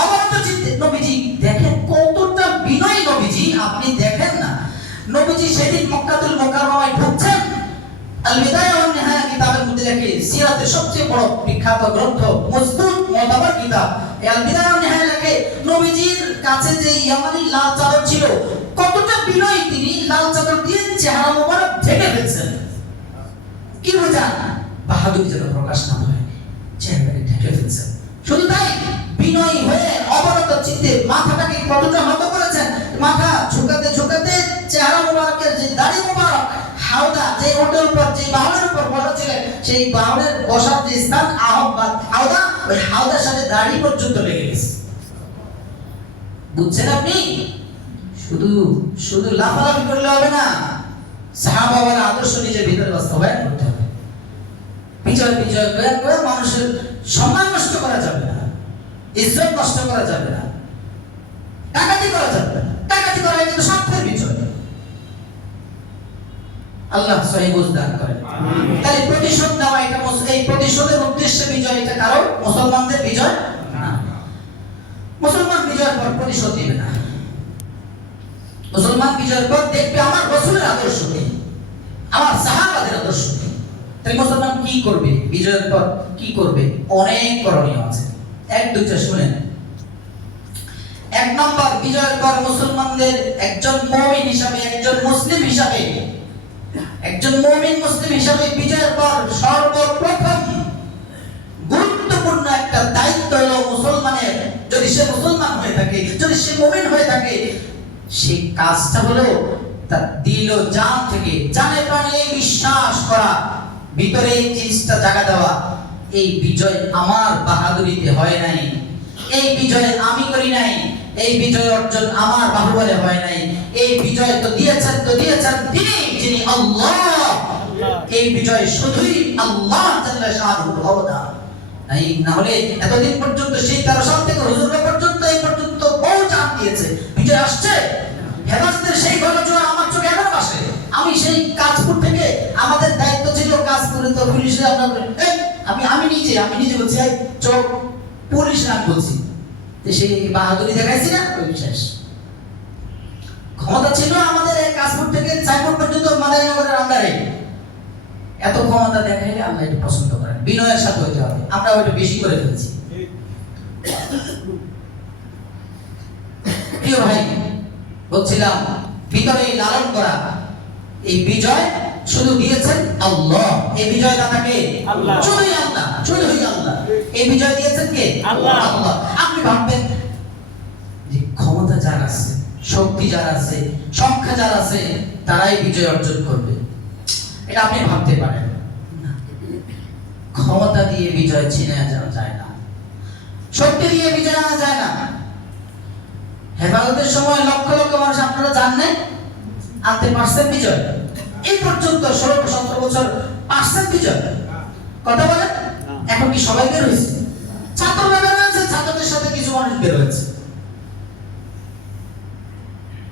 অবনত চিত্তে। নবীজি দেখেন কতটা বিনয়ী নবীজি, আপনি দেখেন না, নবীজি সেদিন মক্কাতুল মুকাররমায় ঢুকছেন, আল বিদায়া ওয়ান নিহায়া কিতাবের মধ্যে লেখে, সিরাতের সবচেয়ে বড় বিখ্যাত গ্রন্থ, মজবুত মুতাবার কিতাব, আল বিদায়া ওয়ান নিহায়া লেখে, নবীজির কাছে যে ইয়ামানি লাল চাদর ছিল, কতটা বিনয়ী তিনি, লাল চাদর দিয়ে চেহারা মোবারক ঢেকে ফেলছেন, কি বোঝান? বাহাদুরি যেন প্রকাশ না হয়, চেহারাকে ঢেকে ফেলছেন। শুধু তাই, বিনয়ী হয়ে অবনত চিত্তে মাথাটাকে কতটা নত করেছেন, মাথা ঝুঁকাতে ঝুঁকাতে চেহারা মোবারকের যে দাড়ি মোবারক, হাওদা যে ওটের উপর যে বাহনের উপর বসা ছিলেন, সেই বাহনের বসার যে স্থান আহ্বাদ হাওদা, ওই হাওদার সাথে দাড়ি পর্যন্ত লেগে গেছে। বুঝছেন আপনি? শুধু লাফালাফি করলে হবে না, সাহাবাওয়ালা আদর্শ নিজের ভিতরে বাস্তবায়ন করতে হবে। বিজয় বিজয় করে মানুষের সম্মান নষ্ট করা যাবে না, ইজ্জত নষ্ট করা যাবে না, ডাকাতি করা যাবে না। ডাকাতি করা কিন্তু স্বার্থের বিজয়, আল্লাহ সহিহ বুঝ দান করেন। তাহলে প্রতিশোধ নেওয়া এটা এই প্রতিশোধের উদ্দেশ্যে বিজয়, এটা কারো মুসলমানদের বিজয় না। মুসলমান বিজয়ের পর প্রতিশোধ নেবে না। মুসলমান বিজয়ের পর দেখবে আমার রাসূলের আদর্শ নেই, আমার সাহাবাদের আদর্শ নেই। তাহলে মুসলমান কি করবে? বিজয়ের পর কি করবে? অনেক করণীয় আছে, এক দুইটা শুনেন। এক নম্বর, বিজয়ের পর মুসলমানদের একজন মুমিন হিসাবে, একজন মুসলিম হিসাবে, একজন মুমিন মুসলিম হিসাবে বিজয়ের পর সর্বপ্রথম গুরুত্বপূর্ণ একটা দায়িত্ব হলো মুসলমানের, যদি সে মুসলমান হয়ে থাকে, যদি সে মুমিন হয়ে থাকে, সেই কাজটা হলো তার দিল ও জান থেকে, জানে প্রাণে বিশ্বাস করা, ভিতরে এই জিনিসটা জাগা দেওয়া, এই বিজয় আমার বাহাদুরিতে হয় নাই, এই বিজয় আমি করি নাই, এই বিজয় অর্জন আমার বাহুবলে হয় নাই, এই বিজয় তো দিয়েছেন তিনি, যিনি আল্লাহ। এই বিজয় শুধুই আল্লাহ জাল্লা শানুহু অবদান। নাই না হলে এতদিন পর্যন্ত সেই 13 সাল থেকে হুজুররা পর্যন্ত এই পর্যন্ত বহু জান দিয়েছে, বিজয় আসছে। হেফাজতের সেই ঘটনা আমার চোখে এখনো আসে। আমি সেই কাজপুর থেকে, আমাদের দায়িত্ব ছিল কাজপুরে, তো পুলিশে আমি নিজে বলছি, চোখ পুলিশ না বলছি, সেই বাহাদুরি দেখাইছি না, ওই শেষ। ক্ষমতা ছিল আমাদের এই কাশপুর থেকে সাইপুর পর্যন্ত মাদারীনগরের আন্ডারে। এত ক্ষমতা দেখাইলে আমরা এটা পছন্দ করেন, বিনয়ের সাথে হইতে হবে, আমরা ওইটা বেশি করে ফেলছি। প্রিয় ভাই, বলছিলাম ভিতরে লালন করা, এই বিজয় শুধু দিয়েছেন আল্লাহ। এই বিজয় দাতাকে আল্লাহ, শুধুই আল্লাহ। এই বিজয় দিয়েছেন কে? আল্লাহ। আপনি ভাববেন যে ক্ষমতা যার আছে, শক্তি যার আছে, সংখ্যা যার আছে, তারাই বিজয় অর্জন করবে, এটা আপনি ভাবতে পারেন না। ক্ষমতা দিয়ে বিজয় ছিনে আনা যায় না, শক্তি দিয়ে বিজয় আনা যায় না। হেফাজতের সময় লক্ষ লক্ষ মানুষ আপনারা জানেন আনতে পারছেন বিজয়? এই পর্যন্ত 16-17 বছর পারছেন বিজয়? কথা বলেন। এখন কি সবাই বের হয়েছে? ছাত্ররা বের হয়েছে, ছাত্রদের সাথে কিছু মানুষ বের হয়েছে।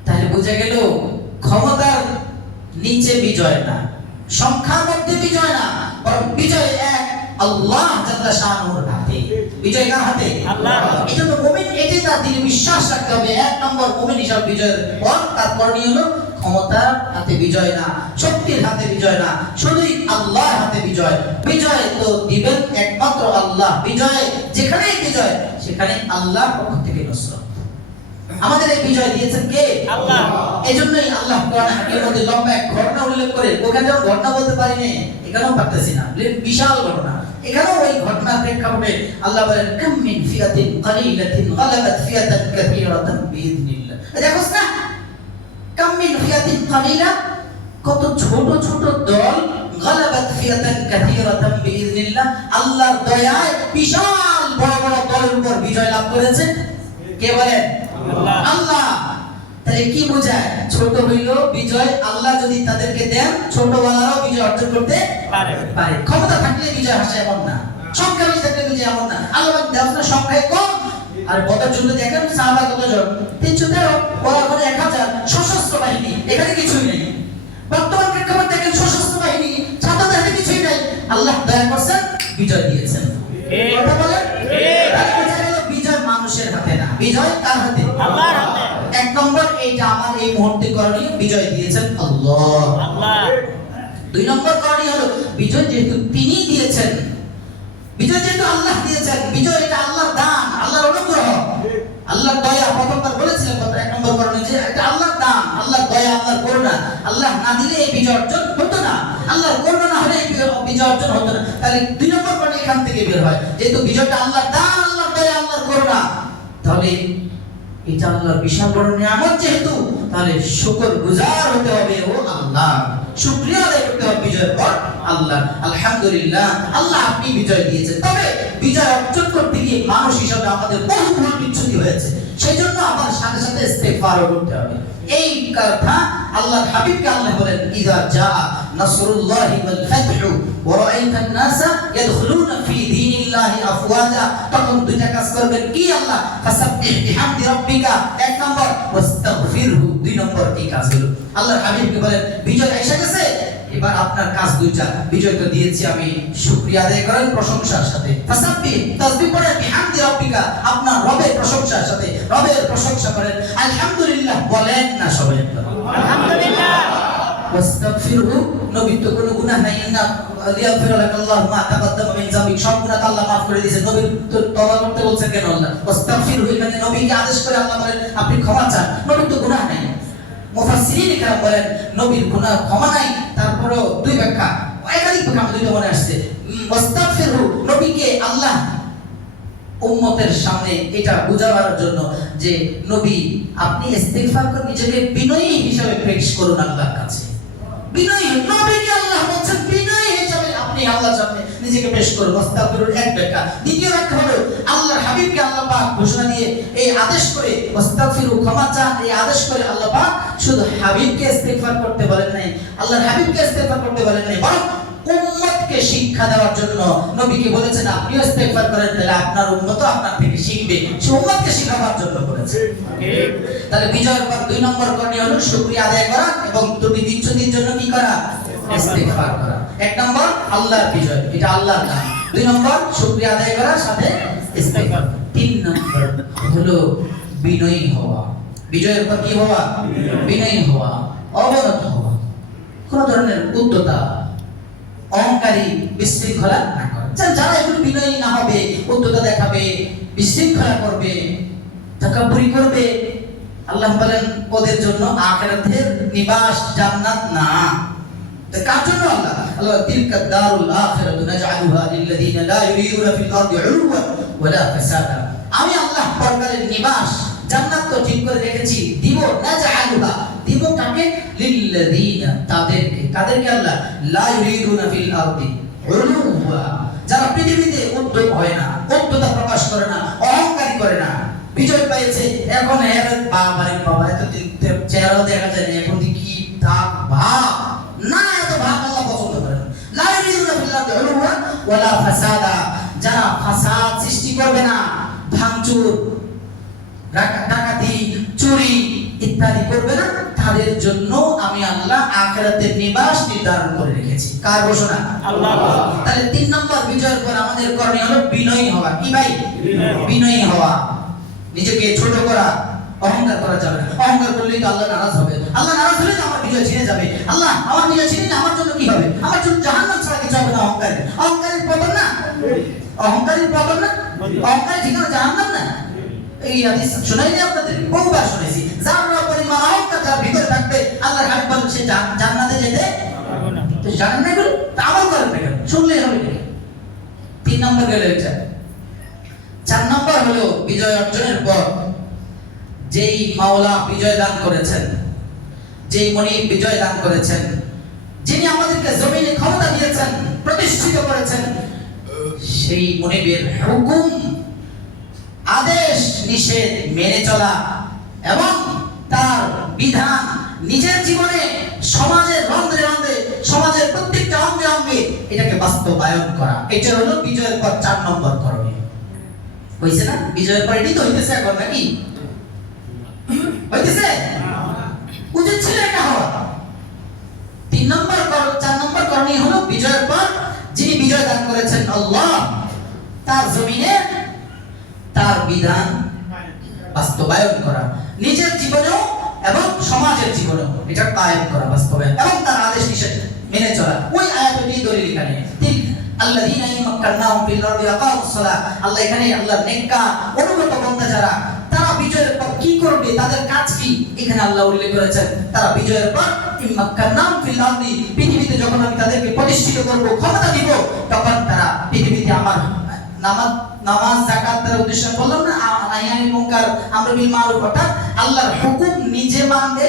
তাহলে বোঝা গেল ক্ষমতার নিচে বিজয় না, সংখ্যার মধ্যে বিজয় না, বরং বিজয় এক আল্লাহ জাল্লা শানুর হাতে। বিজয় কার হাতে? আল্লাহ। এজন্য মুমিন এটাই তার দিলে বিশ্বাস রাখতে হবে। এক নম্বর, মুমিন হিসাবে বিজয়ের পর তার করণীয় হলো ক্ষমতার হাতে বিজয় না, শক্তির হাতে বিজয় না, শুধুই আল্লাহর হাতে বিজয়। বিজয় তো দিবেন একমাত্র আল্লাহ। বিজয় যেখানেই বিজয়, সেখানে আল্লাহর পক্ষ থেকে নসরত। আমাদের এই বিজয় দিয়েছেন কে? আল্লাহ। এজন্যই আল্লাহ কোরআন হাকিমের মধ্যে লম্বা এক ঘটনা উল্লেখ করে, ওখানে যেমন ঘটনা বলতে পারি না, এখানেও পারতেছি না, বিশাল ঘটনা। এখানেও ওই ঘটনার প্রেক্ষাপটে আল্লাহ বলেন, কাম মিন ফিয়াতিন কালিলাতিন গালাবাত ফিয়াতান কাসীরাতান বিইذنিল্লাহ। দেখোস না, কাম মিন ফিয়াতিন কালিলা, কত ছোট ছোট দল, গালাবাত ফিয়াতান কাসীরাতান বিইذنিল্লাহ, আল্লাহর দয়ায় বিশাল বড় বড় দলের উপর বিজয় লাভ করেছে। কে বলেন? আল্লাহ। তাহলে কি বোঝায়? ছোট হইল বিজয় আল্লাহ যদি তাদেরকে দেন, ছোটওয়ালারাও বিজয় অর্জন করতে পারে। ক্ষমতা থাকলে বিজয় আসে এমন না, সংখ্যা বেশি থাকলে বিজয় এমন না। আল্লাহ দেওয়ার সংখ্যায় কম। আর বদর যুদ্ধে দেখেন সাহাবা কতজন? 313, ওরা করে 1000 সশস্ত্র বাহিনী, এখানে কিছুই নেই। বর্তমান প্রেক্ষাপট দেখেন, সশস্ত্র বাহিনী, ছাত্রদের হাতে কিছুই নাই, আল্লাহ দয়া করছেন, বিজয় দিয়েছেন। কথা বলেন। বিজয় মানুষের হাতে না, বিজয় কার হাতে? আল্লাহর হাতে। এক নম্বর, এইটা আমার এই মুহূর্তে করণীয়, বিজয় দিয়েছেন আল্লাহ। দুই নম্বর করণীয় হলো, বিজয় যেহেতু তিনি দিয়েছেন, বিজয় যেহেতু আল্লাহ দিয়েছেন, বিজয় এটা আল্লাহর দান, আল্লাহর অনুগ্রহ, আল্লাহর দয়া। প্রথমবার বলেছিলেন কথা, এক নম্বর করণীয় যে এটা আল্লাহর দান, আল্লাহর দয়া, আল্লাহর করুণা। আল্লাহ না দিলে এই বিজয় অর্জন হতো না, আল্লাহর করুণা না হলে এই বিজয় অর্জন হতো না। তাহলে দুই নম্বর করণীয় এখান থেকে বের হয়, যেহেতু বিজয়টা আল্লাহর দান, আল্লাহর দয়া, আল্লাহর করুণা, তাহলে এটা আল্লাহর বিশাল বড় নিয়ামত যেহেতু, তাহলে শুকরগুজার হতে হবে ও আল্লাহ, শুকরিয়া আদায় করতে হবে বিজয়ের পর আল্লাহ। আলহামদুলিল্লাহ, আল্লাহ আপনি বিজয় দিয়েছেন। তবে বিজয় অর্জন করতে গিয়ে মানুষ হিসাবে আমাদের বহু ভুল বিচ্যুতি হয়েছে, সেই জন্য আমার সাথে সাথে ইস্তেগফারও করতে হবে। এই কথা আল্লাহর হাবিবকে আল্লাহ বলেন, ইযা জাআ নাসরুল্লাহি ওয়াল ফাতহু ওয়া রাআইতান নাসা ইয়াদখুলুনা ফি দীনিল্লাহি আফওয়াজা। তখন দুইটা কাজ করবেন, কি? আল্লাহ ফাসাব্বিহ বিহামদি রাব্বিকা, এক নম্বর, ওয়াস্তাগফিরহু, দুই নম্বর। এই কাজ হলো আল্লাহর হাবিবকে বলেন, বিজয় এসে গেছে, এবার আপনার কাজ দুইটা, বিজয় তো দিয়েছি আমি, শুকরিয়া আদায় করেন প্রশংসার সাথে, ফাসাব্বিহ তাসবিহ পড়েন, বিহামদি রাব্বিকা আপনার রবের প্রশংসার সাথে রবের প্রশংসা করেন, আলহামদুলিল্লাহ বলেন না সবাই আলহামদুলিল্লাহ। ওয়াস্তাগফিরহু, নবী তো কোনো গুনাহ নাই, ইন্না লিয়াগফিরা লাকাল্লাহু মা তাকাদ্দামা মিন যামবিক, সব গুনাহ তো আল্লাহ maaf করে দিয়েছেন। নবী তো তওবা করতে বলছেন কেন আল্লাহ? ওয়াস্তাগফিরহু, এখানে নবীকে আদেশ করে আল্লাহ বলেন আপনি ক্ষমা চান, নবীর তো গুনাহ নাই। মুফাসসিরিন کرام বলেন নবীর গুনাহ ক্ষমা নাই, তারপরেও দুই ব্যাখ্যা, একাধিক ব্যাখ্যা আমার দুইটা মনে আসছে। ওয়াস্তাগফিরহু, নবীকে আল্লাহ উম্মতের সামনে এটা বুঝাবার জন্য যে নবী আপনি ইস্তিগফার করে নিজেকে বিনয়ী হিসেবে পেশ করুন আল্লাহর কাছে। বিনয়ী নবীকে আল্লাহ বলছেন বিনয়ী হিসেবে আপনি আল্লাহর সামনে নিজেকে পেশ করুন। ওয়াস্তাগফিরুর এক ব্যাখ্যা। দ্বিতীয় ব্যাখ্যা হলো আল্লাহর হাবিবকে আল্লাহ পাক ঘোষণা দিয়ে এই আদেশ করে ওয়াস্তাগফিরু ক্ষমা চান, এই আদেশ করে আল্লাহ পাক শুধু হাবিবকে ইস্তিগফার করতে বলেন নাই, আল্লাহর হাবিবকে ইস্তিগফার করতে বলেন নাই, বরং উম্মতকে শিক্ষা দেওয়ার জন্য নবীকে বলেছেন আপনিও ইস্তেগফার করেন, তাহলে আপনার উম্মতও আপনার থেকে শিখবে, সে উম্মতকে শেখাবার জন্য করেছে। তাহলে বিজয়ের পর দুই নম্বর করণীয় হলো শুকরিয়া আদায় করা এবং ত্রুটি বিচ্যুতির জন্য কি করা? ইস্তেগফার করা। এক নম্বর আল্লাহর বিজয়, এটা আল্লাহর নাম। দুই নম্বর শুকরিয়া আদায় করা, সাথে ইস্তেগফার। তিন নম্বর হলো বিনয়ী হওয়া। বিজয়ের পর কি হওয়া? বিনয়ী হওয়া, অবনত হওয়া, কোন ধরনের উদ্যতা অহংকারী বিশৃঙ্খলা না করে। যারা এগুলো বিনয়ী না হবে, উদ্যতা দেখাবে, বিশৃঙ্খলা করবে, তাকাব্বুরি করবে, আল্লাহ বলেন ওদের জন্য আখিরাতের নিবাস জান্নাত না। তো কার জন্য আল্লাহ তিলকা দারুল আখিরাতু নাজআলুহা লিল্লাযিনা লা ইউরিদুনা ফিল আরদি উলুওয়ান ওয়ালা ফাসাদা। আমি আল্লাহ পরকালের নিবাস জান্নাত তো ঠিক করে রেখেছি, দিব নাজআলুহা, দিব কাকে? লিল্লাযিনা, তাদেরকে। কাদেরকে? আল্লাহ লা ইউরিদুনা ফিল আরদি উলুওয়া, যারা পৃথিবীতে উদ্যত হয় না, উদ্যতা প্রকাশ করে না, অহংকারী করে না, বিজয় পেয়েছে। এখন এর বাবা এত চেহারা দেখা যায় না, এখন কি তাক ভাব না, এত ভাব আল্লাহ পছন্দ করেন না। লা ইউরিদুনা ফিল আরদি উলুওয়া ওয়ালা ফাসাদা, যারা ফাসাদ সৃষ্টি করবে না, ভাঙচুর, ডাকাতি, চুরি ইত্যাদি করবে না, তাদের জন্য আমি আল্লাহ আখিরাতের নিবাস নির্ধারণ করে রেখেছি। কার ঘোষণা? আল্লাহ। তাহলে তিন নম্বর বিজয়ের পর আমাদের করণীয় হলো বিনয়ী হওয়া। কি ভাই? বিনয়ী হওয়া, নিজেকে ছোট করা, অহংকার করা যাবে না। অহংকার করলেই তো আল্লাহ নারাজ হবে, আল্লাহ নারাজ হলে তো আমার বিজয় ছিনে যাবে। আল্লাহ আমার বিজয় ছিনে না, আমার জন্য কি হবে? আমার জন্য জাহান্নাম ছাড়া কিছু হবে না। অহংকারের পতন না, অহংকারের পতন না, অহংকারের ঠিকানা জাহান্নাম না। এই হাদিস শুনাইনি আপনাদের, বহুবার শুনেছি। যারা পরিমাণ অহংকার তার ভিতরে থাকবে, আল্লাহর হাবিব বলেন সে জান্নাতে যেতে পারবে না। তো জানেন না এগুলো, আমল করেন না, শুনলেই হবে না। তিন নম্বর গেল এটা। চার নম্বর হলো বিজয় অর্জনের পর যেই মাওলা বিজয় দান করেছেন, যেই মনিব বিজয় দান করেছেন, যিনি আমাদেরকে জমিনে ক্ষমতা দিয়েছেন, প্রতিষ্ঠিত করেছেন, সেই মনিবের হুকুম, আদেশ নিষেধ মেনে চলা এবং তার বিধান নিজের জীবনে, সমাজের রন্ধ্রে রন্ধ্রে, সমাজের প্রত্যেকটা অঙ্গে অঙ্গে এটাকে বাস্তবায়ন করা, এটা হলো বিজয়ের পর 4 নম্বর করণীয়। হইছে না? বিজয়ের পর এটাই তো হইতেছে এখন, নাকি হইতেছে? উচিত ছিল এটা হওয়া। 4 নম্বর করণীয় হলো বিজয়ের পর যিনি বিজয় দান করেছেন আল্লাহ, তার জমিনে তার বিধান বাস্তবায়ন করা, নিজের জীবনেও এবং সমাজের জীবনেও এটা কায়েম করা, বাস্তবায়ন, এবং তার আদেশ নিষেধ মেনে চলা। ওই আয়াতটি দলিল এখানে ঠিক আল্লাযীনা ইমাক্কানাহুম ফিল আরদি আকামুস সালাহ। আল্লাহ এখানে আল্লাহর নেককার অনুগত বান্দা যারা, তারা বিজয়ের পর কি করবে, তাদের কাজ কি, এখানে আল্লাহ উল্লেখ করেছেন। তারা বিজয়ের পর ইমাক্কানাহুম ফিল আরদি, পৃথিবীতে যখন আমি তাদেরকে প্রতিষ্ঠিত করব, ক্ষমতা দিব, তখন তারা পৃথিবীতে আমার নামাজ, যাকাত, তার উদ্দেশ্য বললাম না, নাহি মুনকার, আমর বিল মারুফ, অর্থাৎ আল্লাহর হুকুম নিজে মানবে,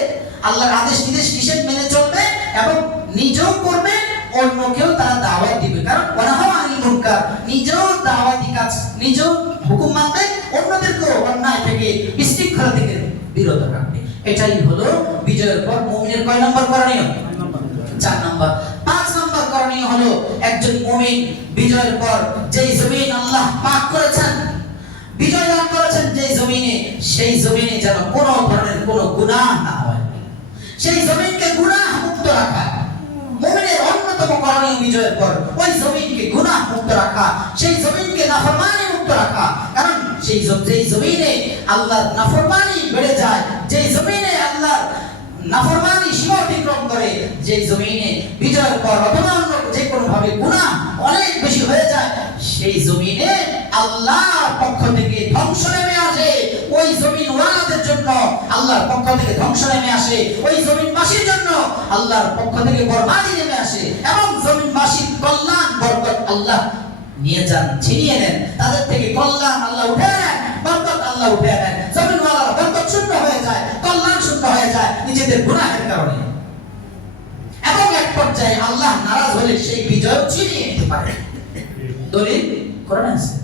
আল্লাহর আদেশ নিষেধ মেনে চলবে এবং নিজেও করবে, অন্যকেও তারা দাওয়াত দিবে। কারণ ওয়ানাহু আনিল মুনকার, নিজেও দাওয়াতি কাজ, নিজেও হুকুম মানবে, অন্যদেরকেও অন্যায় থেকে, বিশৃঙ্খলা থেকে বিরত রাখবে। এটাই হলো বিজয়ের পর মুমিনের কয় নম্বর করণীয়? 4 নম্বর। 5 নম্বর করণীয় হলো একজন মুমিন বিজয়ের পর যেই জমিন আল্লাহ পাক করেছেন, বিজয় লাভ করেছেন যেই জমিনে, সেই জমিনে যেন কোনো ধরনের কোনো গুনাহ না হয়, সেই জমিনকে গুনাহ মুক্ত রাখা। মুমিনের অন্যতম করণীয় বিজয়ের পর ওই জমিনকে গুনাহ মুক্ত রাখা, সেই জমিনকে নাফরমানি মুক্ত রাখা। কারণ যেই জমিনে আল্লাহর নাফরমানি বেড়ে যায়, যেই জমিনে আল্লাহর নাফরমানি সীমা অতিক্রম করে, যেই জমিনে বিজয়ের পর অথবা অন্য যে কোনো ভাবে গুনাহ অনেক বেশি হয়ে যায়, সেই জমিনে আল্লাহর পক্ষ থেকে ধ্বংস নেমে আসে। ওই জমিন ওয়ালাদের জন্য আল্লাহর পক্ষ থেকে ধ্বংস নেমে আসে, ওই জমিনবাসীর জন্য আল্লাহর পক্ষ থেকে বরবাদি নেমে আসে, এবং জমিনবাসীর কল্যাণ বরকত আল্লাহ নিয়ে যান, ছিনিয়ে নেন। তাদের থেকে কল্যাণ আল্লাহ উঠে নেন, বরকত আল্লাহ উঠে নেন। জমিনওয়ালারা বরকত শূন্য হয়ে যায়, কল্যাণ শূন্য হয়ে যায় নিজেদের গুনাহের কারণে। এবং এক পর্যায়ে আল্লাহ নারাজ হলে সেই বিজয় ছিনিয়ে নিতে পারে। দলিল কোরআনে আছে।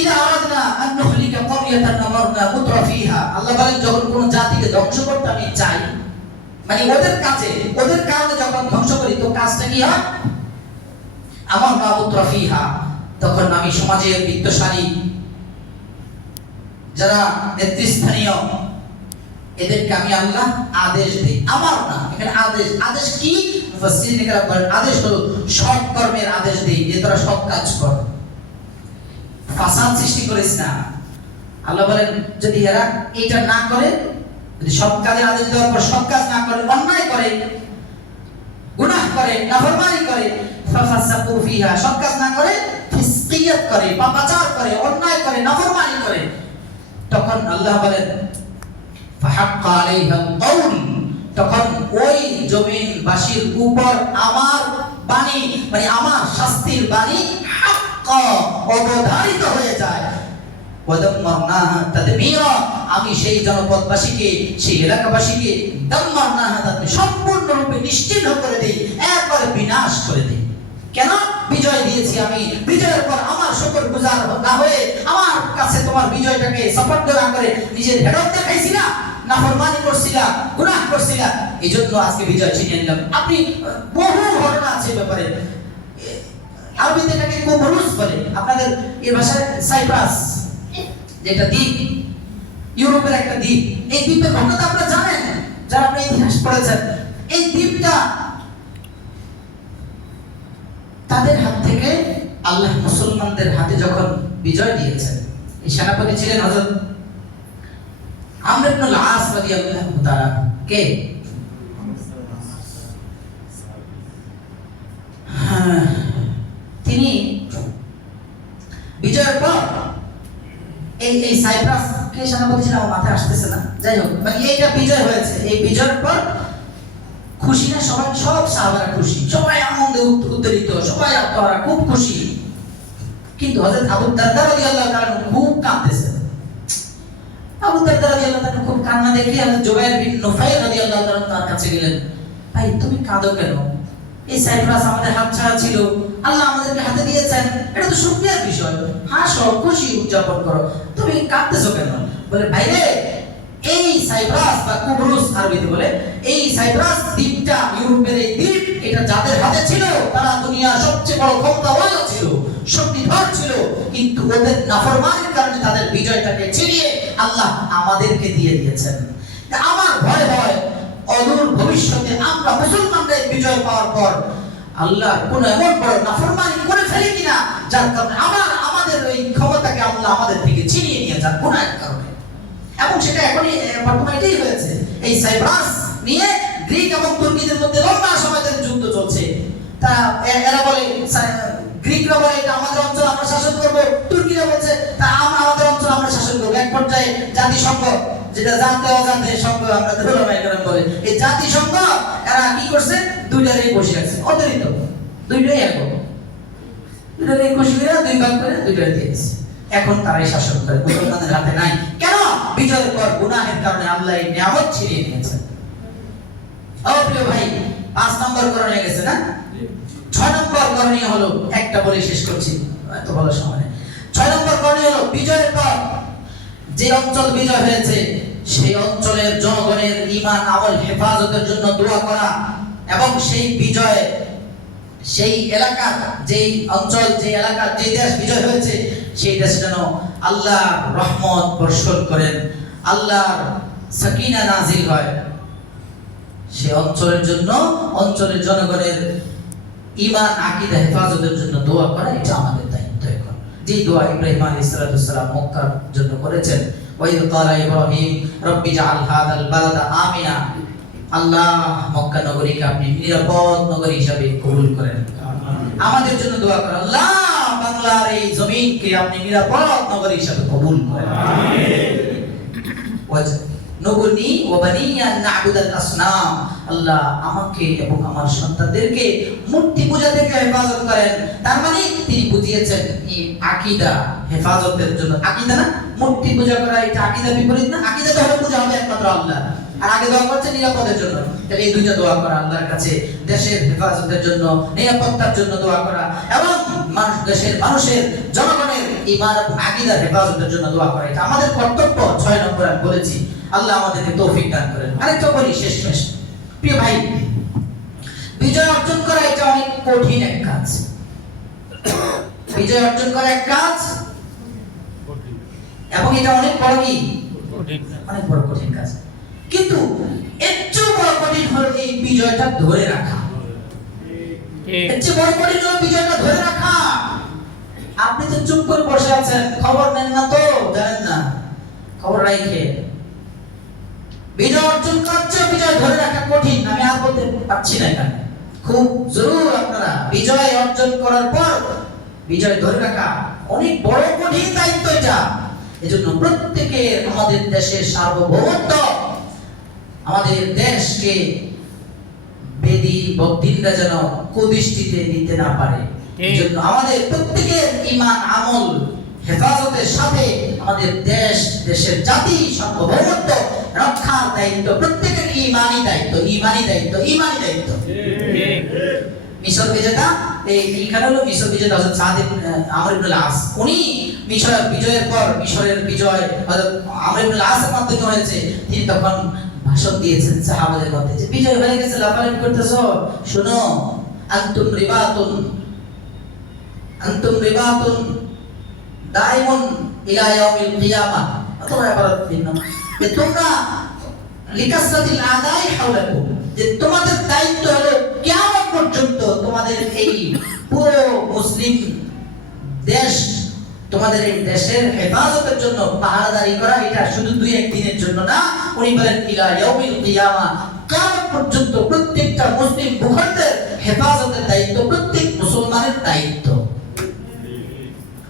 ইদা আরাদনা আন নুহলিকা ক্বরিয়াতান আমারনা মুতরাফিহা, আল্লাহ বলেন যখন কোন জাতিকে ধ্বংস করতে আমি চাই, মানে ওদের কারণে যখন ধ্বংস করি, তো কাজটা কি হয়? আমারনা মুতরাফিহা, তখন আমি সমাজের বিত্তশালী যারা নেতৃস্থানীয় এদেরকে আমি আল্লাহ আদেশ দেই। আমার না, এখানে আদেশ কি? মুফাসসিরিন কেরাম বলেন আদেশ হলো সৎ কর্মের আদেশ দেই, যে তোরা সৎ কাজ কর, ফাসাদ সৃষ্টি করিস না। আল্লাহ বলেন যদি এরা এটা না করে, যদি সৎ কাজের আদেশ দেওয়ার পর সৎ কাজ না করে, অন্যায় করে, গুনাহ করে, নাফরমানি করে, ফাসাকু ফিহা, সৎ কাজ না করে, ফিসকিয়াত করে, পাপাচার করে, অন্যায় করে, নাফরমানি করে, তখন আল্লাহ বলেন ফাহাক্কা আলাইহাল কওল, তখন ওই জমিনবাসীর উপর আমার বাণী, মানে আমার শাস্তির বাণী হাক্কা, অবধারিত হয়ে যায়। ওয়াদাম্মারনাহা তাদমীরা, আমি সেই জনপদবাসীকে, সেই এলাকাবাসীকে দাম্মারনাহা, তাদের সম্পূর্ণরূপে নিশ্চিহ্ন করে দেই, একবারে বিনাশ করে দেই। কেন? বিজয় দিয়েছি আমি। বিজয়ের পর আমার শুকরগুজার না হয়ে আমার কাছে তোমার বিজয়টাকে সাপোর্ট না করে নিজের হেডক দেখাইছিলা, নাফরমানি করছিলা, গুনাহ করছিলা, এইজন্য আজকে বিজয় ছিনিয়ে নিলাম। আপনি বহু ঘটনা আছে ব্যাপারে। আরবিতে এটাকে কুবরুস বলে, আপনাদের এই ভাষায় সাইপ্রাস, যেটা দ্বীপ, ইউরোপের একটা দ্বীপ। এই দ্বীপের ঘটনা আপনারা জানেন, যারা আপনি ইতিহাস পড়েছেন। এই দ্বীপটা তাদের হাত থেকে আল্লাহ মুসলমানদের হাতে যখন বিজয় দিয়েছেন, এই সেনাপতি ছিলেন হযরত আমর ইবনে আল-আস রাদিয়াল্লাহু তাআলা। কে? তিনি বিজয়ের পর এই সাইপ্রাস কে সেনাপতি ছিলেন আমার মাথায় আসতেছে না, যাই হোক, মানে এইটা বিজয় হয়েছে। এই বিজয়ের পর খুশি না সবাই? সব সাহাবারা খুশি, সবাই আনন্দে উদ্বেলিত, সবাই আত্মহারা, খুব খুশি। কিন্তু হযরত আবু দারদা রাদিয়াল্লাহু তাআলা খুব কাঁদতেছেন। আবু দারদা রাদিয়াল্লাহু তাআলা খুব কান্না দেখে হযরত জুবাইর বিন নুফাইল রাদিয়াল্লাহু তাআলা তার কাছে গেলেন। ভাই তুমি কাঁদো কেন? এই সাইপ্রাস আমাদের হাতছাড়া ছিল, আল্লাহ আমাদেরকে হাতে দিয়েছেন, এটা তো শুকরিয়ার বিষয়, হাসো, খুশি উদযাপন করো, তুমি কাঁদতেছো কেন? বলে ভাই রে, এই সাইপ্রাস বা কুবরুস আরবিতে বলে, এই সাইপ্রাস দ্বীপটা, ইউরোপের এই দ্বীপ, এটা যাদের হাতে ছিল তারা দুনিয়ার সবচেয়ে বড় ক্ষমতাওয়ালা ছিল, শক্তিধর ছিল, কিন্তু ওদের নাফরমানির কারণে তাদের বিজয়টাকে ছিনিয়ে আল্লাহ আমাদেরকে দিয়ে দিয়েছেন। আমার ভয় হয় অদূর ভবিষ্যতে আমরা মুসলমানরা বিজয় পাওয়ার পর আল্লাহর কোন এমন বড় নাফরমানি করে ফেলি কিনা, যার কারণে আমাদের ওই ক্ষমতাকে আল্লাহ আমাদের থেকে ছিনিয়ে নিয়ে যান গুনাহের কারণে। এবং সেটা এখনই বর্তমানে এটাই হয়েছে। এই সাইপ্রাস নিয়ে গ্রিক এবং তুর্কিদের মধ্যে লম্বা সময় ধরে যুদ্ধ চলছে। এরা বলে, গ্রিকরা বলে এটা আমাদের অঞ্চল, আমরা শাসন করব, তুর্কিরা বলছে তা আমাদের অঞ্চল আমরা শাসন করব। এক পর্যায়ে জাতিসংঘ, যেটা জানতে অজান্তে সংঘ আমরা ধরলাম বলে, এই জাতিসংঘ এরা কি করছে, দুইটারই বসে আছে, অতিরিক্ত দুইটাই একক, দুইটারই খুশি করে দুই ভাগ করে দুইটাই দিয়েছে। এখন তারাই শাসন করে, মুসলমানদের হাতে নাই। কেন? বিজয়ের পর গুনাহের কারণে আল্লাহ এই নিয়ামত ছিনিয়ে নিয়েছেন। ও প্রিয় ভাই, 5 নম্বর করণীয় গেছে না? 6 নম্বর করণীয় হলো, একটা বলে শেষ করছি, এত বলার সময় নেই। 6 নম্বর করণীয় হলো বিজয়ের পর যে অঞ্চল বিজয় হয়েছে সেই অঞ্চলের জনগণের ঈমান আমল হেফাজতের জন্য দোয়া করা, এবং সেই বিজয়, সেই এলাকার যেই অঞ্চল, যে এলাকার যে দেশ বিজয় হয়েছে সেই দেশ যেন আল্লাহর রহমত বর্ষণ করেন, আল্লাহর সাকিনা নাজিল হয়, সে অঞ্চলের জন্য, অঞ্চলের জনগণের ঈমান আকীদা হেফাজতের জন্য দোয়া করা, এটা আমাদের দায়িত্ব। এখন যে দোয়া ইব্রাহিম আলাইহিস সালাম মক্কার জন্য করেছেন, ওয়াইদ ক্বালা ইব্রাহিম রব্বি জাআল হাযাল বালাদা আমিনা, আল্লাহ মক্কা নগরীকে আপনি নিরাপদ নগরী হিসাবে কবুল করেন। আমাদের জন্য দোয়া করেন, আল্লাহ বাংলার এই জমিনকে আপনি নিরাপদ নগরী হিসাবে কবুল করেন। আমিন। নগরী ওয়া বানিয়া না'বুদাল আসনাম, আল্লাহ আমাকে এবং আমার সন্তানদেরকে মূর্তি পূজা থেকে হেফাজত করেন। তার মানে তিনি বুঝিয়েছেন এই আকীদা হেফাজতের জন্য। আকীদা না মূর্তি পূজা করা, এটা আকীদা বিপরীত না। আকীদা তো হলো পূজা হবে একমাত্র আল্লাহ, আর আগে দোয়া করছে নিরাপদের জন্য। তাহলে এই দুইটা দোয়া করা, আল্লাহর কাছে দেশের হেফাজতের জন্য, নিরাপত্তার জন্য দোয়া করা, এবং দেশের মানুষের জনগণের ঈমান এবং আকীদার হেফাজতের জন্য দোয়া করা, এটা আমাদের কর্তব্য। 6 নম্বর আমি বলেছি, আল্লাহ আমাদেরকে তৌফিক দান করেন। আরেকটা বলি শেষ প্রিয় ভাই, বিজয় অর্জন করা এটা অনেক কঠিন এক কাজ। বিজয় অর্জন করা এক কাজ, এবং এটা অনেক বড় কি অনেক বড় কঠিন কাজ। কিন্তু এর চেয়ে বড় কঠিন হলো এই বিজয়টা ধরে রাখা। এর চেয়ে বড় কঠিন হলো বিজয়টা ধরে রাখা। আপনি তো চুপ করে বসে আছেন, খবর নেন না, তো জানেন না, খবর রাখে। বিজয় অর্জন করছে, বিজয় ধরে রাখা কঠিন। আমি আর বলতে পারছি না এখানে। খুব জরুর আপনারা বিজয় অর্জন করার পর বিজয় ধরে রাখা অনেক বড় কঠিন দায়িত্ব এটা। এজন্য প্রত্যেকের আমাদের দেশের সার্বভৌমত্ব, আমাদের দেশকে বেদি বদ্দিনরা যেন কুদৃষ্টিতে নিতে না পারে, এজন্য আমাদের প্রত্যেকের ঈমান আমল হেফাজতের সাথে আমাদের দেশ, দেশের জাতি সার্বভৌমত্ব রক্ষার দায়িত্ব প্রত্যেকের ঈমানি দায়িত্ব, ঈমানি দায়িত্ব, ঈমানি দায়িত্ব। মিশর বিজেতা, এইখানে হলো মিশর বিজেতা হযরত সাদ ইবনে আমর ইবনে আল-আস। উনি মিশর বিজয়ের পর, মিশরের বিজয় হযরত আমর ইবনে আল-আস এর মাধ্যমে হয়েছে। তিনি তখন ভাষণ দিয়েছেন সাহাবাদের মধ্যে যে বিজয় হয়ে গেছে, লাফালাফি করতেছো, শুনো, আনতুম রিবাতুন দাইমুন ইলা ইয়াউমিল কিয়ামা। অথবা ইবারত ভিন্ন, যে তোমরা লিকাসরাতিল আদাই হাওলাকুম, যে তোমাদের দায়িত্ব হলো কিয়ামত পর্যন্ত তোমাদের এই পুরো মুসলিম দেশ, তোমাদের এই দেশের হেফাজতের জন্য পাহারাদারি করা। এটা শুধু 2-1 দিনের জন্য না। উনি বলেন ইলা ইয়াউমিল কিয়ামা, কিয়ামত পর্যন্ত প্রত্যেকটা মুসলিম ভূখণ্ডের হেফাজতের দায়িত্ব প্রত্যেক মুসলমানের দায়িত্ব।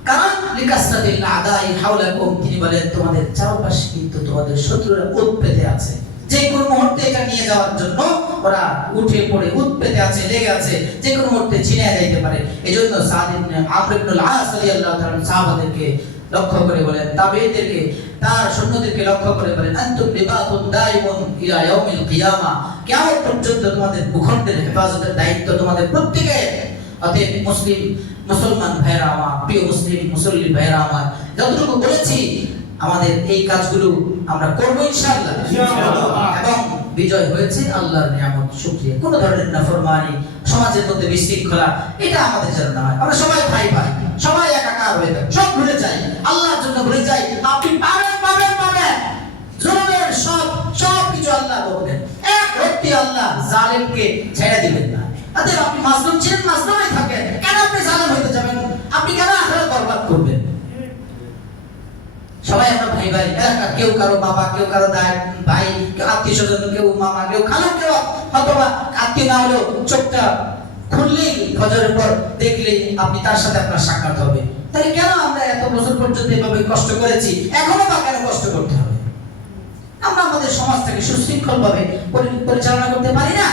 কারণ লিকাসরাতিল আদাই হাওলাকুম, তিনি বলেন তোমাদের চারপাশে কিন্তু তোমাদের শত্রুরা উৎপেতে আছে। যে কোন মুহূর্তে এটা নিয়ে যাওয়ার জন্য ওরা উঠে পড়ে উৎপেতে আছে, লেগে আছে, যে কোন মুহূর্তে ছিনিয়ে যাইতে পারে। এজন্য সাদ ইবনে আমর ইবনে আল-আস রাদিয়াল্লাহু তাআলা সাহাবাদেরকে লক্ষ্য করে বলেন, তাবেঈদেরকে, তার সৈন্যদেরকে লক্ষ্য করে বলেন, আনতুম রিবাতুন দাইমুন ইলা ইয়াউমিল কিয়ামা, কিয়ামত পর্যন্ত তোমাদের ভূখণ্ডের হেফাজতের দায়িত্ব তোমাদের প্রত্যেকের। অতএব মুসলমান ভাইরা আমার, প্রিয় মুসলিম মুসল্লি ভাইরা আমার, যতটুকু বলেছি আমাদের এই কাজগুলো আমরা করব ইনশাআল্লাহ। এবং বিজয় হয়েছে আল্লাহর নিয়ামত, শুকরিয়া। কোন ধরনের নাফরমানি, সমাজের মধ্যে বিশৃঙ্খলা, এটা আমাদের জন্য না হয়। আমরা সবাই ভাই ভাই, সবাই একাকার হয়ে যাই, সব ভুলে যাই, আল্লাহর জন্য ভুলে যাই। আপনি পাবেন জুলুমের সব কিছু আল্লাহ করবেন, এক রত্তি আল্লাহ জালেমকে ছেড়ে দিবেন না। অতএব আপনি মাজলুম ছিলেন, মাজলুমই থাকেন। কেন আপনি জালেম হইতে যাবেন? আপনি কেন আখিরাত বরবাদ করবেন? সবাই আমরা ভাই ভাই, কেউ কারো বাবা, কেউ কারো ভাই, কেউ আত্মীয় স্বজন, কেউ মামা, কেউ খালু, কেউ অথবা আত্মীয় না হলেও চোখটা খুললেই ফজরের পর দেখলেই আপনি তার সাথে আপনার সাক্ষাৎ হবে। তাহলে কেন আমরা এত বছর পর্যন্ত এভাবে কষ্ট করেছি, এখনো বা কেন কষ্ট করতে হবে? আমরা আমাদের সমাজটাকে সুশৃঙ্খল ভাবে পরিচালনা করতে পারি না?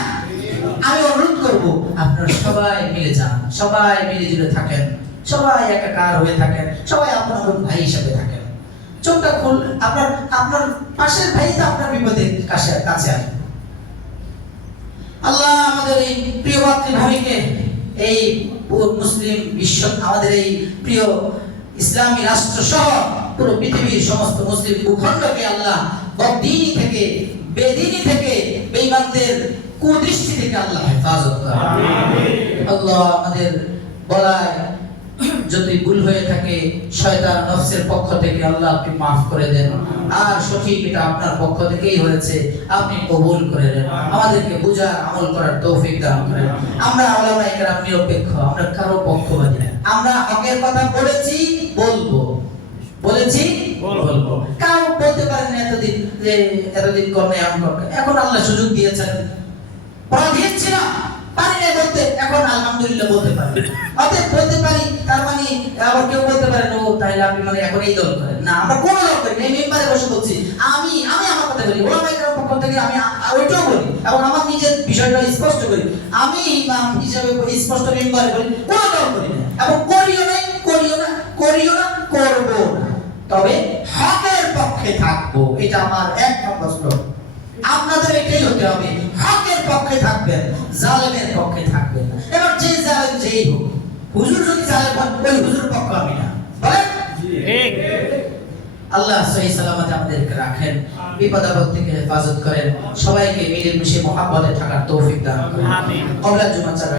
আমি অনুরোধ করব আপনারা সবাই মিলে যান, সবাই মিলে জুলে থাকেন, সবাই একাকার হয়ে থাকেন, সবাই আপনার ভাই হিসেবে থাকেন। চোখটা খুল, আপনার পাশের ভাই তো আপনার বিপদের কাছে আসবে। আল্লাহ আমাদের এই প্রিয় মাতৃভূমিকে, এই মুসলিম বিশ্ব, আমাদের এই প্রিয় ইসলামী রাষ্ট্র সহ পুরো পৃথিবীর সমস্ত মুসলিম ভূখণ্ডকে আল্লাহ বদ্দিনী থেকে, বেদিনী থেকে, বেঈমানদের কুদৃষ্টি থেকে আল্লাহ হেফাজত করেন। আল্লাহ আমাদের বলায় যদি ভুল হয়ে থাকে শয়তান নফসের পক্ষ থেকে আল্লাহ আপনি মাফ করে দেন, আর সঠিক এটা আপনার পক্ষ থেকেই হয়েছে আপনি কবুল করে নেন, আমাদেরকে বুঝার আমল করার তৌফিক দান করেন। আমরা উলামায়ে কেরাম নিরপেক্ষ, আমরা কারো পক্ষপাতী না। আমরা হকের কথা বলেছি, বলবো, বলেছি, বলবো। কাউ বলতে পারেন না এতদিন যে এতদিন করনে এমন করবে, এখন আল্লাহ সুযোগ দিয়েছেন। পরাধীন ছিলাম, পারি না বলতে, এখন আলহামদুলিল্লাহ বলতে পারি। অতএব বলতে পারি, তার মানে আবার কেউ বলতে পারেন ও তাইলে আপনি মানে এখন এই দল করেন না। আমরা কোন দল করি না, এই মেম্বারে বসে বলছি আমি আমার কথা বলি, ওলামায়ে কেরাম পক্ষ থেকে আমি ওইটাও বলি এবং আমার নিজের বিষয়টা স্পষ্ট করি। আমি ইমাম হিসেবে স্পষ্ট মেম্বারে বলি, কোন দল করি না এবং করিও না, করবো না। তবে হকের পক্ষে থাকবো, এটা আমার এক নম্বর স্লোগান। আপনাদের এটাই হতে হবে, হকের পক্ষে থাকবেন, জালেমের পক্ষে থাকবেন না। এবার যে জালেম যেই হোক, হুজুর যদি জালেম হয় ওই হুজুর পক্ষ আমি না, বলেন ঠিক। আল্লাহ সহি সালামতে আমাদেরকে রাখেন, বিপদ আপদ থেকে হেফাজত করেন, সবাইকে মিলেমিশে মহব্বতে থাকার তৌফিক দান করেন। আমিন। কবলা জুমা